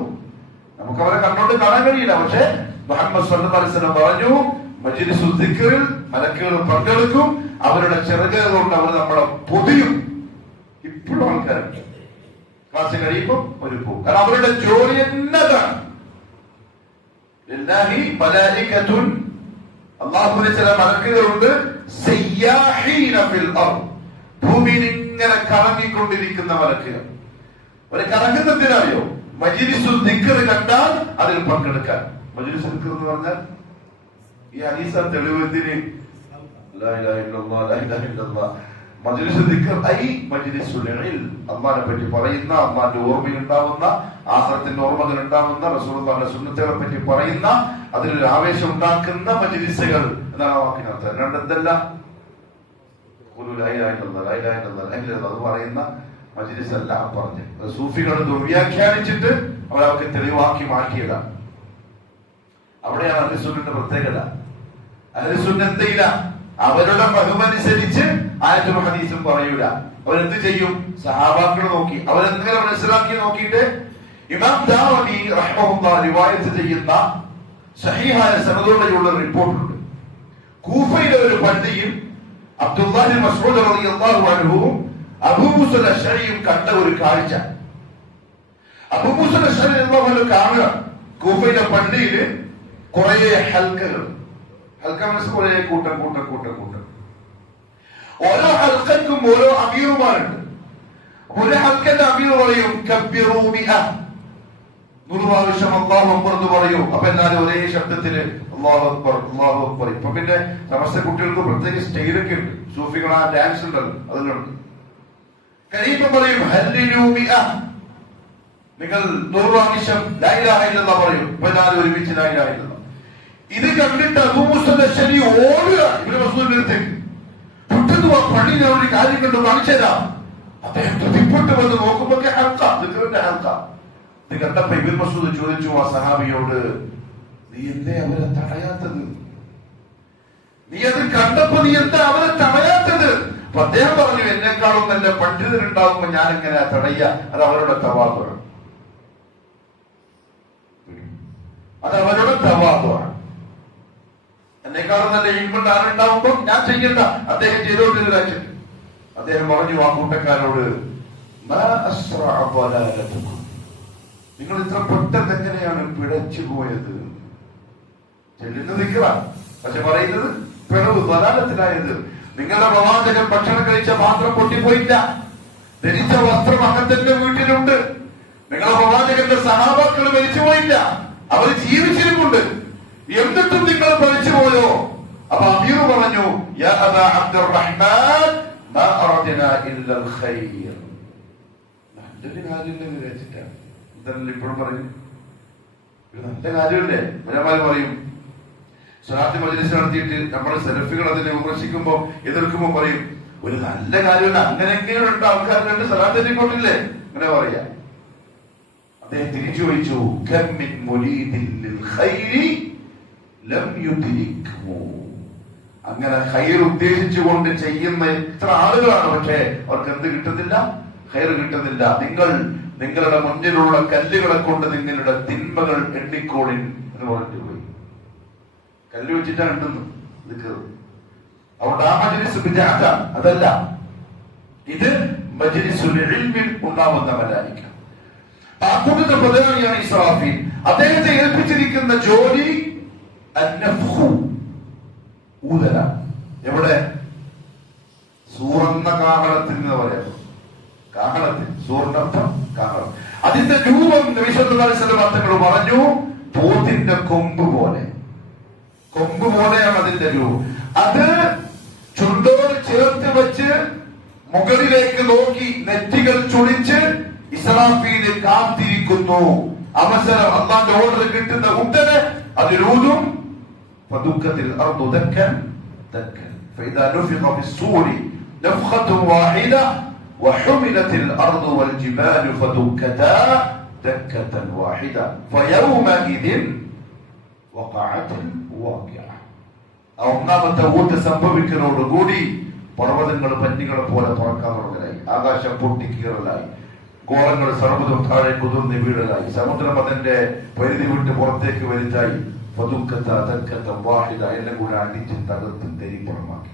നമുക്ക് അവരെ കണ്ടോണ്ട് കാണാൻ കഴിയില്ല. പക്ഷെ മുഹമ്മദ് സല്ലല്ലാഹു അലൈഹി വസല്ലം പറഞ്ഞു, മജ്ലിസുൽ ദിക്റിൽ മലക്കുകൾ പങ്കെടുക്കും, അവരുടെ ചിറകുകൾ കൊണ്ട് അവർ നമ്മളെ പൊതിയും. ഇപ്പോഴും ആൾക്കാരുണ്ട്. ക്ലാസ് കഴിയുമ്പോൾ ഒരു പോകും. കാരണം അവരുടെ ജോലി എന്നതാണ്. അള്ളാഹുവിന് ചില മലക്കുകളുണ്ട്, ഭൂമിയിൽ ഇങ്ങനെ കറങ്ങിക്കൊണ്ടിരിക്കുന്ന മലക്കുകൾ. അവർ കറങ്ങുന്നതിനറിയോ? മജ്ലിസുൽ ദിക്ർ കണ്ടാൽ അതിൽ പങ്കെടുക്കാൻ. മജ്ലിസുൽ ദിക്ർ എന്ന് പറഞ്ഞാൽ ഈ ഹദീസ തെളിവത്തിന് മജ്ലിസുൽ ദിക്ർ ഐ മജ്ലിസുൽ ഇൽം, അല്ലാഹുവിനെ പറ്റി പറയുന്ന, അല്ലാഹുവിന്റെ ഓർമ്മയുണ്ടാവുന്ന, ആഖിറത്തിന്റെ ഓർമ്മകൾ ഉണ്ടാവുന്ന, റസൂലുള്ളാഹിയുടെ സുന്നത്തുകളെ പറ്റി പറയുന്ന, അതിലൊരു ആവേശം ഉണ്ടാക്കുന്ന മജ്ലിസുകൾ എന്നാണ് ആ വാക്കിനർത്ഥം. രണ്ട് എന്തല്ല അത് പറയുന്ന മജ്ലിസ് അല്ല പറഞ്ഞ്. സൂഫികൾ ദുർവ്യാഖ്യാനിച്ചിട്ട് അവരവർക്ക് തെളിവാക്കി മാറ്റിയതാണ്. അവിടെയാണ് അഹ്ലുസുന്നത്തിന്റെ പ്രത്യേകത. അഹ്ലുസുന്നത്തില്ല അവരുടെ മഹ്മനുസരിച്ച് ആയത്തും ഹദീസും പറയൂല. അവരെന്ത് ചെയ്യും? സഹാബാക്കൾ നോക്കി അവരെന്തെങ്കിലും മനസ്സിലാക്കി നോക്കിയിട്ട് ഇമാം ദാവി റഹ്മഹുല്ലാഹ് റിവായത്ത് ചെയ്യുന്ന സഹീഹായ സനദോടെയുള്ള റിപ്പോർട്ടുണ്ട്. കൂഫയിലെ ഒരു പള്ളിയിൽ അബ്ദുല്ലാഹി മസ്ഊദ് റളിയല്ലാഹു അൻഹു അബൂ മൂസ അശ്അരിയും കണ്ട ഒരു കാഴ്ച. അബൂ മൂസ അശ്അരി റളിയല്ലാഹു അൻഹു കാണുക, കൂഫയിലെ പള്ളിയിൽ കുറെ ഹൽക്കകൾ. ഹൽക്ക മനസ്സ് കുറെ കൂട്ടം കൂട്ടം കൂട്ടം കൂട്ടം. ഓരോ ഹൽക്കും ഓരോ അമീറുമാരുണ്ട്. ഒരു ഹൽക്കന്റെ അമീർ പറയും കബ്ബിറൂ ബിഅ, 100 പ്രാവശ്യം അല്ലാഹു അക്ബർ എന്ന് പറയൂ. അപ്പൊ എല്ലാവരും ഒരേ ശബ്ദത്തില് അല്ലാഹു അക്ബർ അല്ലാഹു അക്ബർ. ഇപ്പൊ പിന്നെ സമസ്ത കുട്ടികൾക്ക് പ്രത്യേക സ്റ്റൈലൊക്കെ ഉണ്ട്. സൂഫികൾ ആ ഡാൻസ് ഉണ്ടല്ലോ, അതിലുണ്ട്. കഴിയുമ്പോ പറയും ഹല്ലിലൂ ബിഅ, നിങ്ങൾ 100 പ്രാവശ്യം ലാ ഇലാഹ ഇല്ലല്ലാഹ് പറയൂ. ഇപ്പൊ എല്ലാവരും ഒരുമിച്ച് ലാ ഇലാഹ ഇല്ലല്ലാഹ്. ഇത് കണ്ടിട്ട് അബൂ മൂസ അശ്അരി ഓടുക ഇബ്നു മസ്ഊദിന്റെ അടുത്തേക്ക്. പെട്ടെന്ന് പള്ളിയിൽ ഒരു കാര്യം കണ്ടു കാണിച്ചു തരാം. അദ്ദേഹം തൃപ്തിപ്പെട്ട് വന്ന് നോക്കുമ്പോ ഹൽക്ക, ദിക്റിന്റെ ഹൽക്ക. ഇത് കണ്ടപ്പോ ഇബ്നു മസ്ഊദ് ചോദിച്ചു ആ സഹാബിയോട്, നീ എന്തേ അവരെ തടയാത്തത്? നീ അത് കണ്ടപ്പോ നീ എന്താ അവരെ തടയാത്തത്? അപ്പൊ അദ്ദേഹം പറഞ്ഞു, എന്നെക്കാളും നല്ല പണ്ഡിതരുണ്ടാവുമ്പോ ഞാൻ എങ്ങനെ തടയ? അത് അവരുടെ തവാദുആണ്. അത് അവരുടെ തവാദുആണ്. എന്നെക്കാളും നല്ല ഇൽമുണ്ട് ആരുണ്ടാവുമ്പോ ഞാൻ ചെയ്യണ്ട, അദ്ദേഹം ചെയ്തോണ്ടിരുന്ന. അദ്ദേഹം പറഞ്ഞു ആ കൂട്ടക്കാരോട്, നിങ്ങൾ ഇത്ര പെട്ടെന്ന് എങ്ങനെയാണ് പിഴച്ചു പോയത്? ചെല്ലുന്നത് നിൽക്കണം, പക്ഷെ പറയുന്നത് പിഴവ്, ബലാലത്തിലായത്. നിങ്ങളുടെ പ്രവാചകൻ ഭക്ഷണം കഴിച്ച പാത്രം പൊട്ടിപ്പോയില്ല, ധരിച്ച വസ്ത്രം അങ്ങനത്തെ വീട്ടിലുണ്ട്. നിങ്ങളെ പ്രവാചകന്റെ സഹാബാക്കൾ മരിച്ചുപോയില്ല, അവർ ജീവിച്ചിരിപ്പുണ്ട്. എന്നിട്ടും നിങ്ങൾ മരിച്ചുപോയോ? അപ്പൊ അമീർ പറഞ്ഞു, യാ അബാ അബ്ദുറഹ്മാൻ മാ അറദ്നാ ഇല്ലൽ ഖൈർ. നല്ലൊരു കാര്യമില്ലെന്ന് വിചാരിച്ചിട്ടാണ്. ഇതല്ല ഇപ്പോഴും പറയും, നല്ല കാര്യമില്ലേ? ഒരാൾ പറയും, സ്വലാത്ത് മജ്‌ലിസ് നടത്തിയിട്ട് നമ്മുടെ സെലഫികൾ അതിനെ വിമർശിക്കുമ്പോ എതിർക്കുമ്പോ പറയും, ഒരു നല്ല കാര്യമില്ല, അങ്ങനെയെങ്കിലും രണ്ട് ആൾക്കാർ രണ്ട് സ്വലാത്ത് എത്തിക്കൊണ്ടില്ലേ, അങ്ങനെ പറയാ. അദ്ദേഹം തിരിച്ചു ചോദിച്ചു, കമ്മിൻ മുരീദിൻ ലിൽ ഖൈരി ലം യുദ്രിക്ഹു. അങ്ങനെ ഖൈർ ഉദ്ദേശിച്ചുകൊണ്ട് ചെയ്യുന്ന എത്ര ആളുകളാണ്, പക്ഷേ അവർക്ക് എന്ത് കിട്ടുന്നില്ല? ഖൈർ കിട്ടുന്നില്ല. നിങ്ങളുടെ മുന്നിലുള്ള കല്ലുകളെ കൊണ്ട് നിങ്ങളുടെ തിന്മകൾ എണ്ണിക്കോളിൻ എന്ന് പറഞ്ഞിട്ട് പോയി. കല്ല് വെച്ചിട്ടാണ് എണ്ണുന്നു. അതുകൊണ്ട് ആ മജ്‌ലിസ് ബിദ്അത്താണ്, അതല്ല. ഇത് മജ്‌ലിസുൽ ഇൽമിൽ ഉണ്ടാവുന്ന മലായിക. ആ കൂട്ടത്തിൽ പ്രധാനിയാണ് ഇസ്രാഫീൽ. അദ്ദേഹത്തെ ഏൽപ്പിച്ചിരിക്കുന്ന ജോലി അന്നഫ്ഖു, ഊതല. എവിടെ? സൂറന്ന കാഹളത്തിൽ എന്ന് പറയാം. കാഹളത്തിൽ, സൂറിനർത്ഥം കാഹളം. അതിന്റെ രൂപം നബി സല്ലല്ലാഹു അലൈഹി വസല്ലം തങ്ങൾ പറഞ്ഞു, പോത്തിന്റെ കൊമ്പ് പോലെയാണ് അതിന്റെ രൂപം. അത് ചുണ്ടോട് ചേർത്ത് വെച്ച് മുകളിലേക്ക് നോക്കി നെറ്റികൾ ചുളിച്ച് ഇസ്രാഫീൽ കാത്തിരിക്കുന്നു. അവസരം അല്ലാഹുവിന്റെ ഓർഡർ കിട്ടുന്ന ഉടനെ അതിലൂതും. ഫദുക്കത്തിൽ അർദു ദക്കൻ ദക്കൻ ഫഇദാ നുഫിഖ ഫിസ്സൂരി നഫഖത്തുൻ വാഹിദ വഹുമിലത്തിൽ അർദു വൽ ജിബാലു ഫദുക്കതാ ദക്കതൻ വാഹിദ ഫയൗമഇദിൻ വഖഅത്തിൽ വാഖിഅ. ഒന്നാമത്തെ ഊത്ത് സംഭവിക്കുന്നതോടുകൂടി പർവ്വതങ്ങൾ പന്നികളെ പോലെ തുറക്കാൻ തുടങ്ങലായി, ആകാശം പൊട്ടിക്കീറലായി, ഗോളങ്ങൾ സർവ്വതും താഴെ കുതിർന്ന് വീഴലായി, സമുദ്രം അതിന്റെ പരിധി വിട്ട് പുറത്തേക്ക് വരുത്തായി. എല്ലാം കൂടെ അടിച്ച് തകർത്ത് തെരിപ്പുറമാക്കി.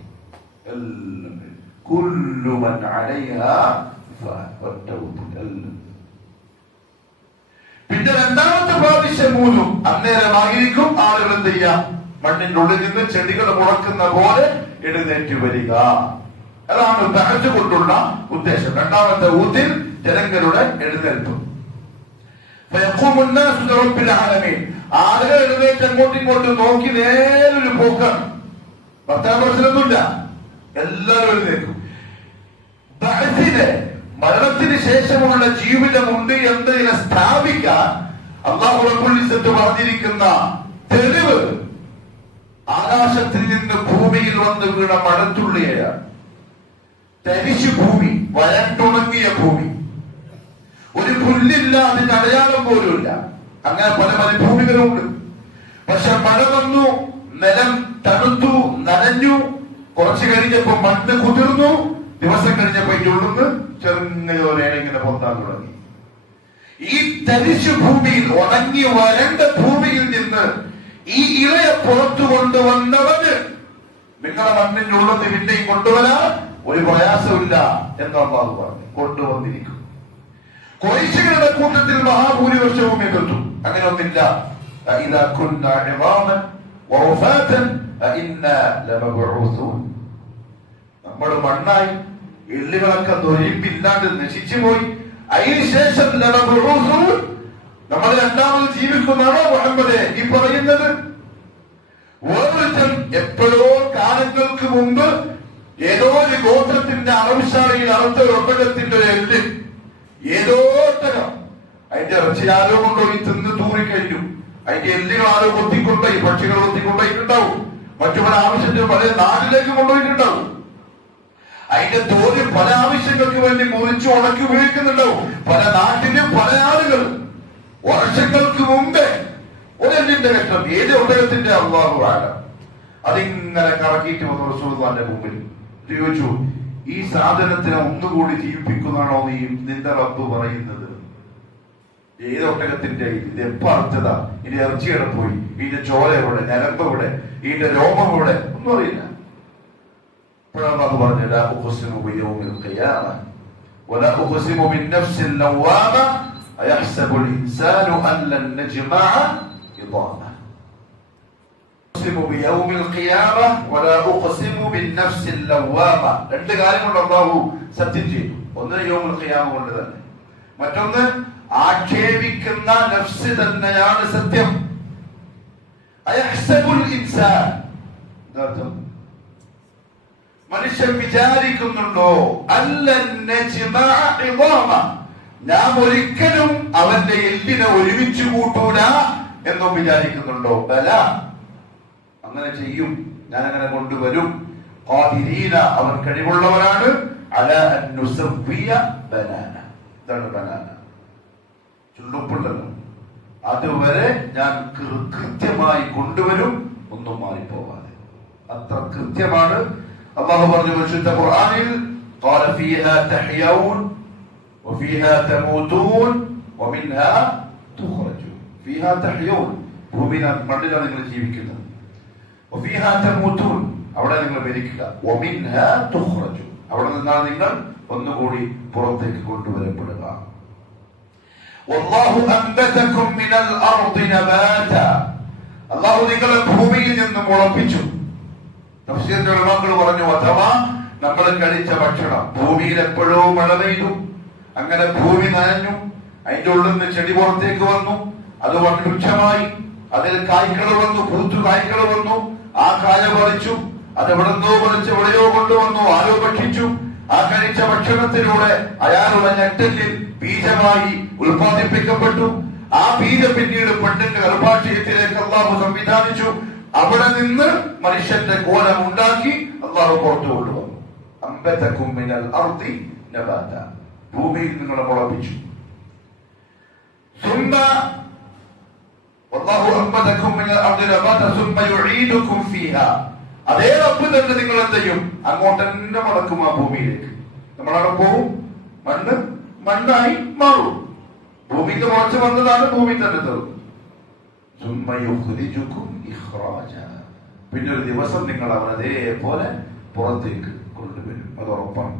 പിന്നെ രണ്ടാമത്തെ പ്രാവശ്യം മൂന്നും അന്നേരമായിരിക്കും ആളുകൾ എന്ത് ചെയ്യാം? മണ്ണിന്റെ ഉള്ളിൽ നിന്ന് ചെടികൾ മുളക്കുന്ന പോലെ എഴുന്നേറ്റ് വരിക. അതാണ് ബഅത്ത് കൊണ്ടുള്ള ഉദ്ദേശം. രണ്ടാമത്തെ ഊത്തിൽ ജനങ്ങളുടെ എഴുന്നേൽപ്പ്. ആളുകൾ എഴുന്നേറ്റ് അങ്ങോട്ടും ഇങ്ങോട്ടും നോക്കി നേരൊരു പോക്കാണ്. ഭർത്താവ് പ്രശ്നമൊന്നുമില്ല, എല്ലാവരും എഴുന്നേൽക്കും. ബഅത്തിലെ മരണത്തിന് ശേഷമുള്ള ജീവിതമുണ്ട് എന്നതിനെ സ്ഥാപിക്കാൻ അല്ലാഹു റബ്ബുൽ ഇസ്സത്ത് പറഞ്ഞിരിക്കുന്ന തെളിവ് ആകാശത്തിൽ നിന്ന് ഭൂമിയിൽ വന്ന് വീണ മഴത്തുള്ളിയാണ്. തരിശു ഭൂമി, വരണ്ടുണങ്ങിയ ഭൂമി, ഒരു പുല്ലില്ല, അതിന്റെ അടയാളം പോലുമില്ല. അങ്ങനെ പല മരുഭൂമികളുണ്ട്. പക്ഷെ മഴ വന്നു, നിലം തണുത്തു, നനഞ്ഞു. കുറച്ചു കഴിഞ്ഞപ്പോ മണ്ണ് കുതിർന്നു. ദിവസം കഴിഞ്ഞപ്പോ ഉള്ളുന്ന് ചെറുങ്ങനെ ഇങ്ങനെ പൊന്താൻ തുടങ്ങി. ഈ തരിശു ഭൂമിയിൽ, ഉണങ്ങി വരണ്ട ഭൂമിയിൽ നിന്ന് ഈ ഇളയെ പുറത്തു കൊണ്ടുവന്നവന് നിങ്ങളെ മണ്ണിന്റെ ഉള്ളിൽ പിന്നെയും കൊണ്ടുവരാൻ ഒരു പ്രയാസമില്ല എന്ന് അല്ലാഹു പറഞ്ഞു. കൊണ്ടുവന്നിരിക്കും. ഖുറൈശികളുടെ കൂട്ടത്തിൽ മഹാഭൂരിപക്ഷവും എതിർത്തു. അങ്ങനെ ഒന്നില്ല. നമ്മൾ മണ്ണായി, എല്ലുകളൊക്കെ തൊഴിപ്പില്ലാണ്ട് നശിച്ചുപോയി. അതിനുശേഷം നമ്മൾ രണ്ടാമത് ജീവിക്കുന്നതാണോ മുഹമ്മദേ ഈ പറയുന്നത്? വേറൊരുത്തൻ എപ്പോഴോ കാലങ്ങൾക്ക് മുമ്പ് ഏതോ ഒരു ഗോത്രത്തിന്റെ അറവുശാലയിൽ അറുത്ത ഒരു ഒട്ടകത്തിന്റെ ഒരു എല്ല്, ഏതോ ഒട്ടകം, അതിന്റെ ഇറച്ചി ആരോ കൊണ്ടുപോയി തിന്ന് തൂറിക്കഴിഞ്ഞു. അതിന്റെ എല്ലുകൾ ആരോ കൊത്തിക്കൊണ്ടായി, പക്ഷികൾ കൊത്തിക്കൊണ്ടായിട്ടുണ്ടാവും. മറ്റു പല ആവശ്യത്തിന് പല നാട്ടിലേക്ക് കൊണ്ടുപോയിട്ടുണ്ടാവും. അതിന്റെ തോല് പല ആവശ്യങ്ങൾക്ക് വേണ്ടി മുറിച്ച് ഉണക്കി ഉപയോഗിക്കുന്നുണ്ടാവും. പല നാട്ടിലും പല ആളുകൾ വർഷങ്ങൾക്ക് മുമ്പേ ഒരെണ്ണിന്റെ കഷ്ടം, ഏത് ഒട്ടകത്തിന്റെ അല്ലാഹു ആലം, അതിങ്ങനെ കറക്കിയിട്ട് വന്ന റസൂലുള്ളാഹിന്റെ മുമ്പിൽ ചോദിച്ചു, ഈ സാധനത്തിനെ ഒന്നുകൂടി ജീവിപ്പിക്കുന്നതാണോ നീ നിന്റെ റബ്ബ് പറയുന്നത്? ഏത് ഒട്ടകത്തിന്റെ ഇത് എപ്പോ അർത്ഥതാ? ഇതിന്റെ ഇറച്ചി എവിടെ പോയി? ഇതിന്റെ ചോര എവിടെ? ഞരമ്പ് എവിടെ? ഇതിന്റെ രോമം എവിടെ? ഒന്നും അറിയില്ല. അപ്പോഴാണ് പറഞ്ഞു, ലാ ഉഖ്സിമു ബിയൗമിൽ ഖിയാമ വലാ ഉഖ്സിമു ബിന്നഫ്സിൽ ലവ്വാമ അയഹ്സബുൽ ഇൻസാനു അൻ ലൻ നജ്മഅ ഇദാമ. ഉഖ്സിമു ബിയൗമിൽ ഖിയാമ വലാ ഉഖ്സിമു ബിന്നഫ്സിൽ ലവ്വാമ. രണ്ട് കാര്യങ്ങൾ അല്ലാഹു സത്യം ചെയ്തു. ഒന്ന് യൗമുൽ ഖിയാമ കൊണ്ട് തന്നെ, മറ്റൊന്ന് ആക്ഷേപിക്കുന്ന നഫ്സ് തന്നെയാണ് സത്യം. അയഹ്സബുൽ ഇൻസാൻ, മനുഷ്യൻ വിചാരിക്കുന്നുണ്ടോ അല്ലൻ നജ്മഅ ഇദാമ, നാം ഒരിക്കലും അവന്റെ എല്ലിനെ ഒരുമിച്ച് കൂട്ടൂല എന്നും വിചാരിക്കുന്നുണ്ടോ? ബല, അങ്ങനെ ചെയ്യും, ഞാൻ അങ്ങനെ കൊണ്ടുവരും. ഖാദിരീന, അവൻ കഴിവുള്ളവരാണ്. അലാ അൻ നുസവ്വിയ ബനാന, ഇതാണ് ബനാന, ചുള്ളുപ്പുണ്ടല്ലോ, അതുവരെ ഞാൻ കൃത്യമായി കൊണ്ടുവരും, ഒന്നും മാറിപ്പോവാതെ. അത്ര കൃത്യമാണ്. അല്ലാഹു പറഞ്ഞു വിശുദ്ധ ഖുർആനിൽ, ഖാല ഫീഹാ തഹ്യൗൻ വഫീഹാ തമൂതൂൻ വമിൻഹാ തുഖ്റജൂൻ. ഫീഹാ തഹ്യൗൻ, ഭൂമിയിലാണ്, മണ്ണിലാണ് നിങ്ങൾ ജീവിക്കുന്നത്. വഫീഹാ തമൂതൂൻ, അവിടെ നിങ്ങൾ മരിക്കുക. വമിൻഹാ തുഖ്റജൂൻ, അവിടെ നിന്നാണ് നിങ്ങൾ ഒന്നുകൂടി പുറത്തേക്ക് കൊണ്ടുവരപ്പെടുക. വല്ലാഹു അൻബതകും മിനൽ അർദി നബാത, അല്ലാഹു നിങ്ങളെ ഭൂമിയിൽ നിന്ന് മുളപ്പിച്ചു. തഫ്സീറിന്റെ ഉലമാക്കൾ പറഞ്ഞു, അഥവാ നമ്മൾ കഴിച്ച ഭക്ഷണം, ഭൂമിയിൽ എപ്പോഴോ മഴ പെയ്തു, അങ്ങനെ ഭൂമി നനഞ്ഞു, അതിന്റെ ഉള്ളിൽ നിന്ന് ചെടി പുറത്തേക്ക് വന്നു, അത് വൃക്ഷമായി, അതിൽ കായ്ക്കൾ വന്നു, പൂത്തു കായ്ക്കൾ വന്നു, ആ കായ പറിച്ചു, അത് എവിടെന്നോ പറിച്ച് എവിടെയോ കൊണ്ടുവന്നു, ആരോ ഭക്ഷിച്ചു. ആ കഴിച്ച ഭക്ഷണത്തിലൂടെ അയാളുടെ ഞെട്ടലിൽ ബീജമായി ഉൽപ്പാദിപ്പിക്കപ്പെട്ടു. ആ ബീജം പിന്നീട് പെണ്ണിന്റെ ഗർഭാശയത്തിലേക്ക് അല്ലാഹു സംവിധാനിച്ചു. അവിടെ നിന്ന് മനുഷ്യന്റെ കോലം ഉണ്ടാക്കി അല്ലാഹു പുറത്തു കൊണ്ടുവന്നു. അംബതകും മിനൽ അർദി നബാത, ഭൂമിയിൽ നിങ്ങളെ മുളപ്പിച്ചു. സുമ്മ വല്ലാഹു അംബതകും മിനൽ അർദി നബാത സുമ്മ യുഈദുകും ഫീഹാ, അതേ റബ്ബ് തന്നെ നിങ്ങൾ എന്ത് ചെയ്യും? അങ്ങോട്ട് തന്നെ മടക്കും ആ ഭൂമിയിലേക്ക്. നമ്മളവിടെ പോവും, മണ്ണ് മണ്ണായി മാറും. ഭൂമിക്ക് മുളച്ച് വന്നതാണ്, ഭൂമി തന്നെ തരും. പിന്നെ ഒരു ദിവസം നിങ്ങൾ അവൻ അതേപോലെ പുറത്തേക്ക് കൊണ്ടുവരും, അത് ഉറപ്പാണ്.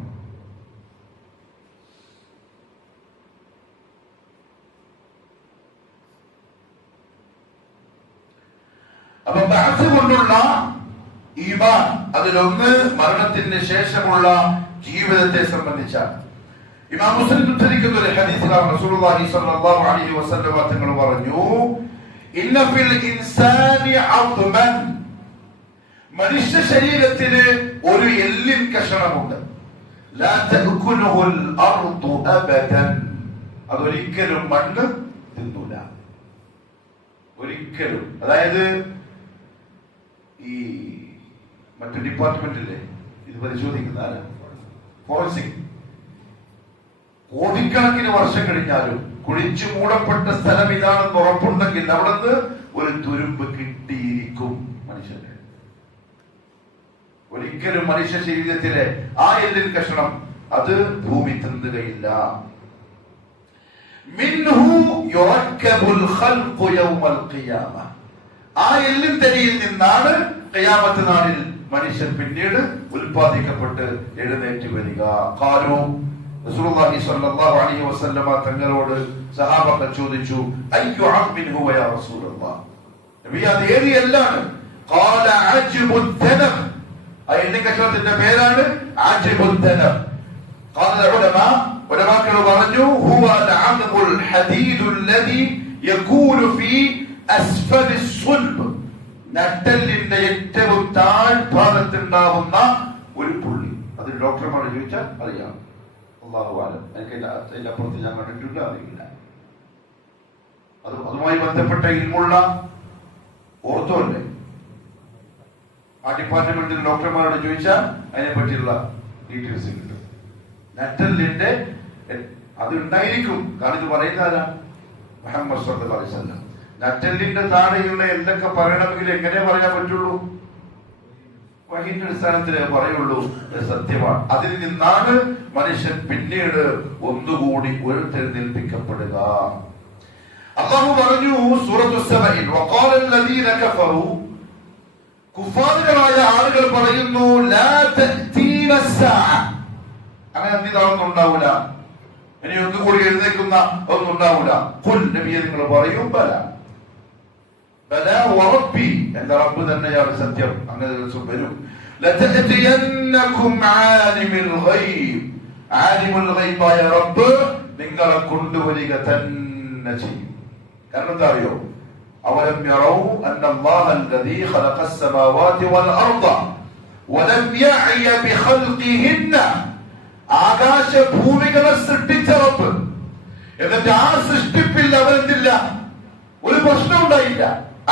അപ്പൊ ബഅസ് കൊണ്ടുള്ള ഈമാൻ, അതിലൊന്ന് മരണത്തിന് ശേഷമുള്ള ജീവിതത്തെ സംബന്ധിച്ചാണ്. ഇമാം മുസ്ലിം ഉദ്ധരിക്കുന്ന ഒരു ഹദീസിലാണ് റസൂലുള്ളാഹി സ്വല്ലല്ലാഹു അലൈഹി വസല്ലം തങ്ങൾ പറഞ്ഞു, ഇന്ന ഫിൽ ഇൻസാനി അദ്മൻ, മനുഷ്യ ശരീരത്തിന് ഒരു എല്ലിൻ കഷണമുണ്ട്. ലാ തഅകുലുഹുൽ അർദു അബദൻ, അതൊരിക്കലും മണ്ണ് തിന്നൂല, ഒരിക്കലും. അതായത് ഈ മറ്റു ഡിപ്പാർട്ട്മെന്റിലെ ഇത് പരിശോധിക്കുന്ന ഫോറൻസിക്, കോടിക്കണക്കിന് വർഷം കഴിഞ്ഞാലും കുഴിച്ചു മൂടപ്പെട്ട സ്ഥലം ഇതാണെന്ന് ഉറപ്പുണ്ടെങ്കിൽ അവിടുന്ന് ഒരു തുരുമ്പ് കിട്ടിയിരിക്കും മനുഷ്യന്. ഒരിക്കലും മനുഷ്യ ശരീരത്തിലെ ആ എല്ലിൻ കഷണം അത് ഭൂമി തിന്നുകയില്ല. മിൻഹു യുറക്കബുൽ ഖൽഖു യൗമൽ ഖിയാമ, ആ എല്ലിൻ തരിയിൽ നിന്നാണ് ഖിയാമത്ത് നാളിൽ മനുഷ്യൻ പിന്നീട് ഉൽപ്പാദിക്കപ്പെട്ട് എഴുന്നേറ്റ് വരിക. ഖാലു, റസൂലുള്ളാഹി സ്വല്ലല്ലാഹു അലൈഹി വസല്ലമ തങ്ങളോട് സഹാബകൾ ചോദിച്ചു, അയ്യു അദ്മിൻ ഹുവ യാ റസൂലല്ലാഹ്, നബിയെ അത് ഏത് എല്ലാണ്? ഖാല അജ്ബുദ് ദനബ്, ആ എല്ലിൻ കഷണത്തിന്റെ പേരാണ് അജ്ബുദ് ദനബ്. ഖാല ഉലമാ, ഉലമാക്കൾ പറഞ്ഞു, ഹുവ അൽഅദ്മുൽ ഹദീദുൽ ലദി യകൂനു ഫീ അസ്ഫലിസ് സുൽബ്, നട്ടലിന്റെ ഏറ്റവും താഴ്ഭാഗത്തുണ്ടാവുന്ന ഒരു പുള്ളി. അത് ഡോക്ടർമാർ ചോദിച്ചാൽ അറിയാം, അല്ലാഹു അലം, എനിക്ക് അതിന്റെ അപ്പുറത്ത് ഞാൻ കണ്ടിട്ടില്ല, അറിയില്ല. അതുമായി ബന്ധപ്പെട്ട ഇൽമുള്ള ഓർത്തോ അല്ലേ, ആ ഡിപ്പാർട്ട്മെന്റിൽ ഡോക്ടർമാരോട് ചോദിച്ചാൽ അതിനെ പറ്റിയുള്ള ഡീറ്റെയിൽസ് കിട്ടും. നട്ടലിന്റെ അത് ഉണ്ടായിരിക്കും, കാരണം ഇത് പറയുന്നതാരാ? മുഹമ്മദ് സ്വല്ലല്ലാഹു അലൈഹി വസല്ലം. നട്ടലിന്റെ താഴെയുള്ള എന്തൊക്കെ പറയണമെങ്കിൽ എങ്ങനെ പറയാൻ പറ്റുള്ളൂ? വഹീന്റെ അടിസ്ഥാനത്തിലേ പറയുള്ളൂ. സത്യമാണ്. അതിൽ നിന്നാണ് മനുഷ്യൻ പിന്നീട് ഒന്നുകൂടി ഉയർത്തെഴുന്നേൽപ്പിക്കപ്പെടുക. അല്ലാഹു പറഞ്ഞു സൂറത്തു സബഇൽ, വഖാല അല്ലദീന കഫറു, കുഫാറുകളായ ആളുകൾ പറയുന്നു, ലാ തഅതീന അസ്സാഅ, അങ്ങനെ എന്തിനാണെന്നും ഉണ്ടാവില്ല, ഇനി ഒന്നുകൂടി എഴുന്നേൽക്കുന്ന ഒന്നും ഉണ്ടാവില്ല. ഖുൽ, നബിയെ നിങ്ങൾ പറയും, ബല ബലാ വറബ്ബി, എന്റെ റബ്ബ് തന്നെയാണ് സത്യം, അങ്ങനെ ദിവസം വരും. ലതഅതിയന്നകും ആലിമുൽ ഗൈബ്, ആലിമുൽ ഗൈബായ റബ്ബ് നിങ്ങളെ കൊണ്ടുവരിക തന്നെ ചെയ്യും. കാരണം എന്താ അറിയോ? അവലം യറൗ അന്നല്ലാഹ അൽദീ ഖലഖസ് സമാവാതി വൽ അർദ വലം യഅയ ബിഖൽഖിഹിന്ന, ആകാശഭൂമികളെ സൃഷ്ടിച്ച റബ്ബ്, എന്നിട്ട് ആ സൃഷ്ടിപ്പിൽ അവരെന്തില്ല, ഒരു പ്രശ്നം ഉണ്ടായില്ല.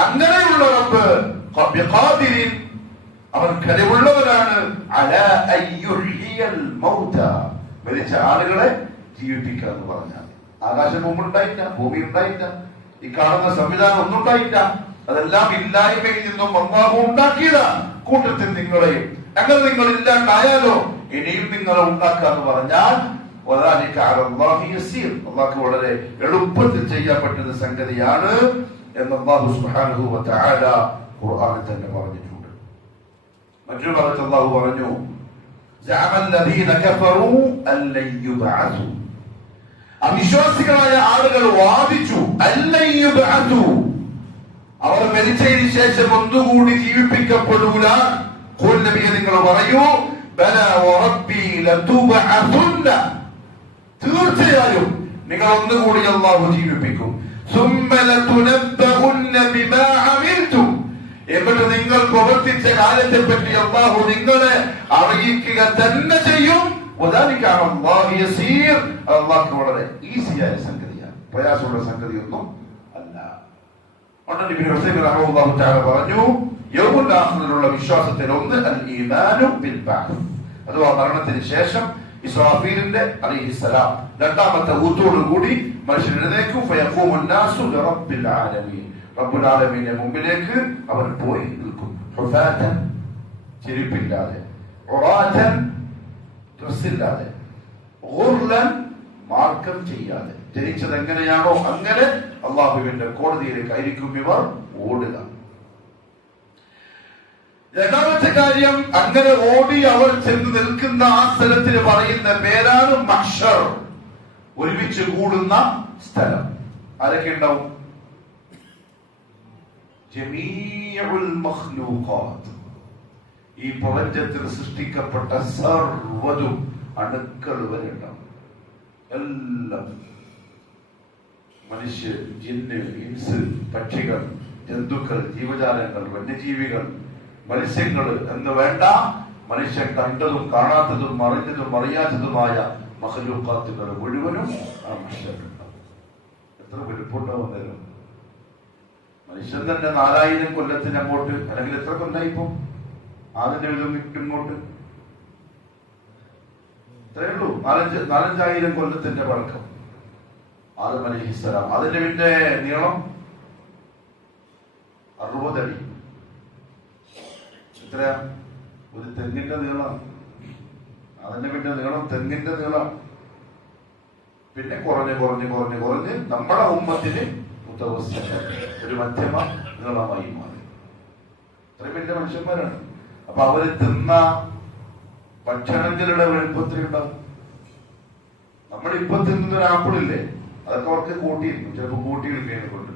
അങ്ങനെയുള്ള റബ്ബ് ഖാദിരിൻ, അവൻ കഴിവുള്ളവനാണ്, അലാ അയ്യുഹ്യിയൽ മൗത, മരിച്ച ആളുകളെ ജീവിപ്പിക്കുക എന്ന് പറഞ്ഞാൽ ആകാശം മുമ്പ് ഉണ്ടായില്ല, ഭൂമി ഉണ്ടായില്ല, ഈ കാണുന്ന സംവിധാനം ഒന്നും ഉണ്ടായില്ല. അതെല്ലാം ഇല്ലായ്മയിൽ നിന്നും അല്ലാഹു ഉണ്ടാക്കിയതാണ്. കൂട്ടത്തിൽ നിങ്ങളെയും, അങ്ങനെ നിങ്ങൾ ഇല്ലാണ്ടായാലോ ഇനിയും നിങ്ങളെ ഉണ്ടാക്കുക എന്ന് പറഞ്ഞാൽ അള്ളാഹു വളരെ എളുപ്പത്തിൽ ചെയ്യാൻ പറ്റുന്ന സംഗതിയാണ് എന്ന് അല്ലാഹു സുബ്ഹാനഹു വ തആല ഖുർആനിൽ തന്നെ പറഞ്ഞിട്ടുണ്ട്. മറ്റൊരു ഭാഗത്ത് അല്ലാഹു പറഞ്ഞു, അവിശ്വാസികളായ ആളുകൾ വാദിച്ചു, അവർ മരിച്ചതിന് ശേഷം ഒന്നുകൂടി ജീവിപ്പിക്കപ്പെടൂല. നിങ്ങൾ പറയൂ, തീർച്ചയായും നിങ്ങൾ ഒന്നുകൂടി അല്ലാഹു ജീവിപ്പിക്കും. എന്നിട്ട് നിങ്ങൾ പ്രവർത്തിച്ച കാലത്തെ പറ്റി അല്ലാഹു നിങ്ങളെ അറിയിക്കുക തന്നെ ചെയ്യും. അല്ലാഹു വളരെ ഈസിയായ സംഗതിയാണ്, പ്രയാസമുള്ള സംഗതിയൊന്നും അല്ല. പറഞ്ഞു, യൗമുൽ ആഖിറിലുള്ള വിശ്വാസത്തിൽ ഒന്ന് അൽ ഈമാനു ബിൽ ബഅസ്, അഥവാ മരണത്തിന് ശേഷം ഇസ്രാഫീലിന്റെ അലൈഹിസ്സലാം രണ്ടാമത്തെ ഊത്തോടുകൂടി മനുഷ്യൻ എഴുന്നേക്കും. ഫയഖൂമുൻ നാസു ലിറബ്ബിൽ ആലമീൻ, റബ്ബുൽ ആലമീന്റെ മുമ്പിലേക്ക് അവർ പോയി നിൽക്കും. ഹുഫാതൻ, ചെരുപ്പില്ലാതെ, ഉറാതൻ, ഡ്രസ്സില്ലാതെ, ഗുർലൻ, മാർക്കം ചെയ്യാതെ, ജനിച്ചത് എങ്ങനെയാണോ അങ്ങനെ അല്ലാഹുവിന്റെ കോടതിയിലേക്കായിരിക്കും ഇവർ ഓടുക. രണ്ടാമത്തെ കാര്യം, അങ്ങനെ ഓടി അവർ ചെന്ന് നിൽക്കുന്ന ആ സ്ഥലത്തിന് പറയുന്ന പേരാണ് മഹ്ശർ, ഒരുമിച്ച് കൂടുന്ന സ്ഥലം. ആരൊക്കെ ഉണ്ടാവും? ജമീഉൽ മഖ്ലൂഖാത്ത്, ഈ പ്രപഞ്ചത്തിൽ സൃഷ്ടിക്കപ്പെട്ട സർവ്വതും, അണുക്കൾ വരെ ഉണ്ടാവും. എല്ലാം, മനുഷ്യ, ജിന്ന്, ഇൻസ്, പക്ഷികൾ, ജന്തുക്കൾ, ജീവജാലങ്ങൾ, വന്യജീവികൾ, മത്സ്യങ്ങൾ എന്ന് വേണ്ട, മനുഷ്യൻ കണ്ടതും കാണാത്തതും അറിഞ്ഞതും അറിയാത്തതുമായ മഖ്ലൂഖാത്തുകൾ മുഴുവനും ആ മനുഷ്യരുണ്ടാവും. എത്ര വലുപ്പുണ്ടാവും നേരം? മനുഷ്യൻ തന്നെ 4000 കൊല്ലത്തിന് അങ്ങോട്ട്, അല്ലെങ്കിൽ എത്ര കൊല്ലായി ഇപ്പൊ അതിന്റെ ഇങ്ങോട്ട്? ഇത്രയേ ഉള്ളൂ, 4-5,000 കൊല്ലത്തിന്റെ പഴക്കം. ആദം അലൈഹിസ്സലാം, അതിന്റെ പിന്നെ നീളം 60 അടി. എത്ര? ഒരു തെങ്ങിന്റെ നീളം. അതിന്റെ പിന്നെ നീളം തെങ്ങിന്റെ നീളം. പിന്നെ കുറഞ്ഞ് കുറഞ്ഞ് കുറഞ്ഞ് കുറഞ്ഞ് നമ്മുടെ ഉമ്മത്തിന് ഒരു മധ്യമ നീളമായി മാറി. ഇത്രയും വലിയ മനുഷ്യന്മാരാണ്. അപ്പൊ അവര് തിന്ന ഭക്ഷണങ്ങളുടെ വലുപ്പത്തിൽ ഉണ്ടാവും. നമ്മളിപ്പൊ തിന്നുന്ന ഒരു ആപ്പിളില്ലേ, അതൊക്കെ അവർക്ക് കൂട്ടിയിരിക്കും, ചിലപ്പോൾ കൂട്ടിയെടുക്കുകയാണ് കൊണ്ട്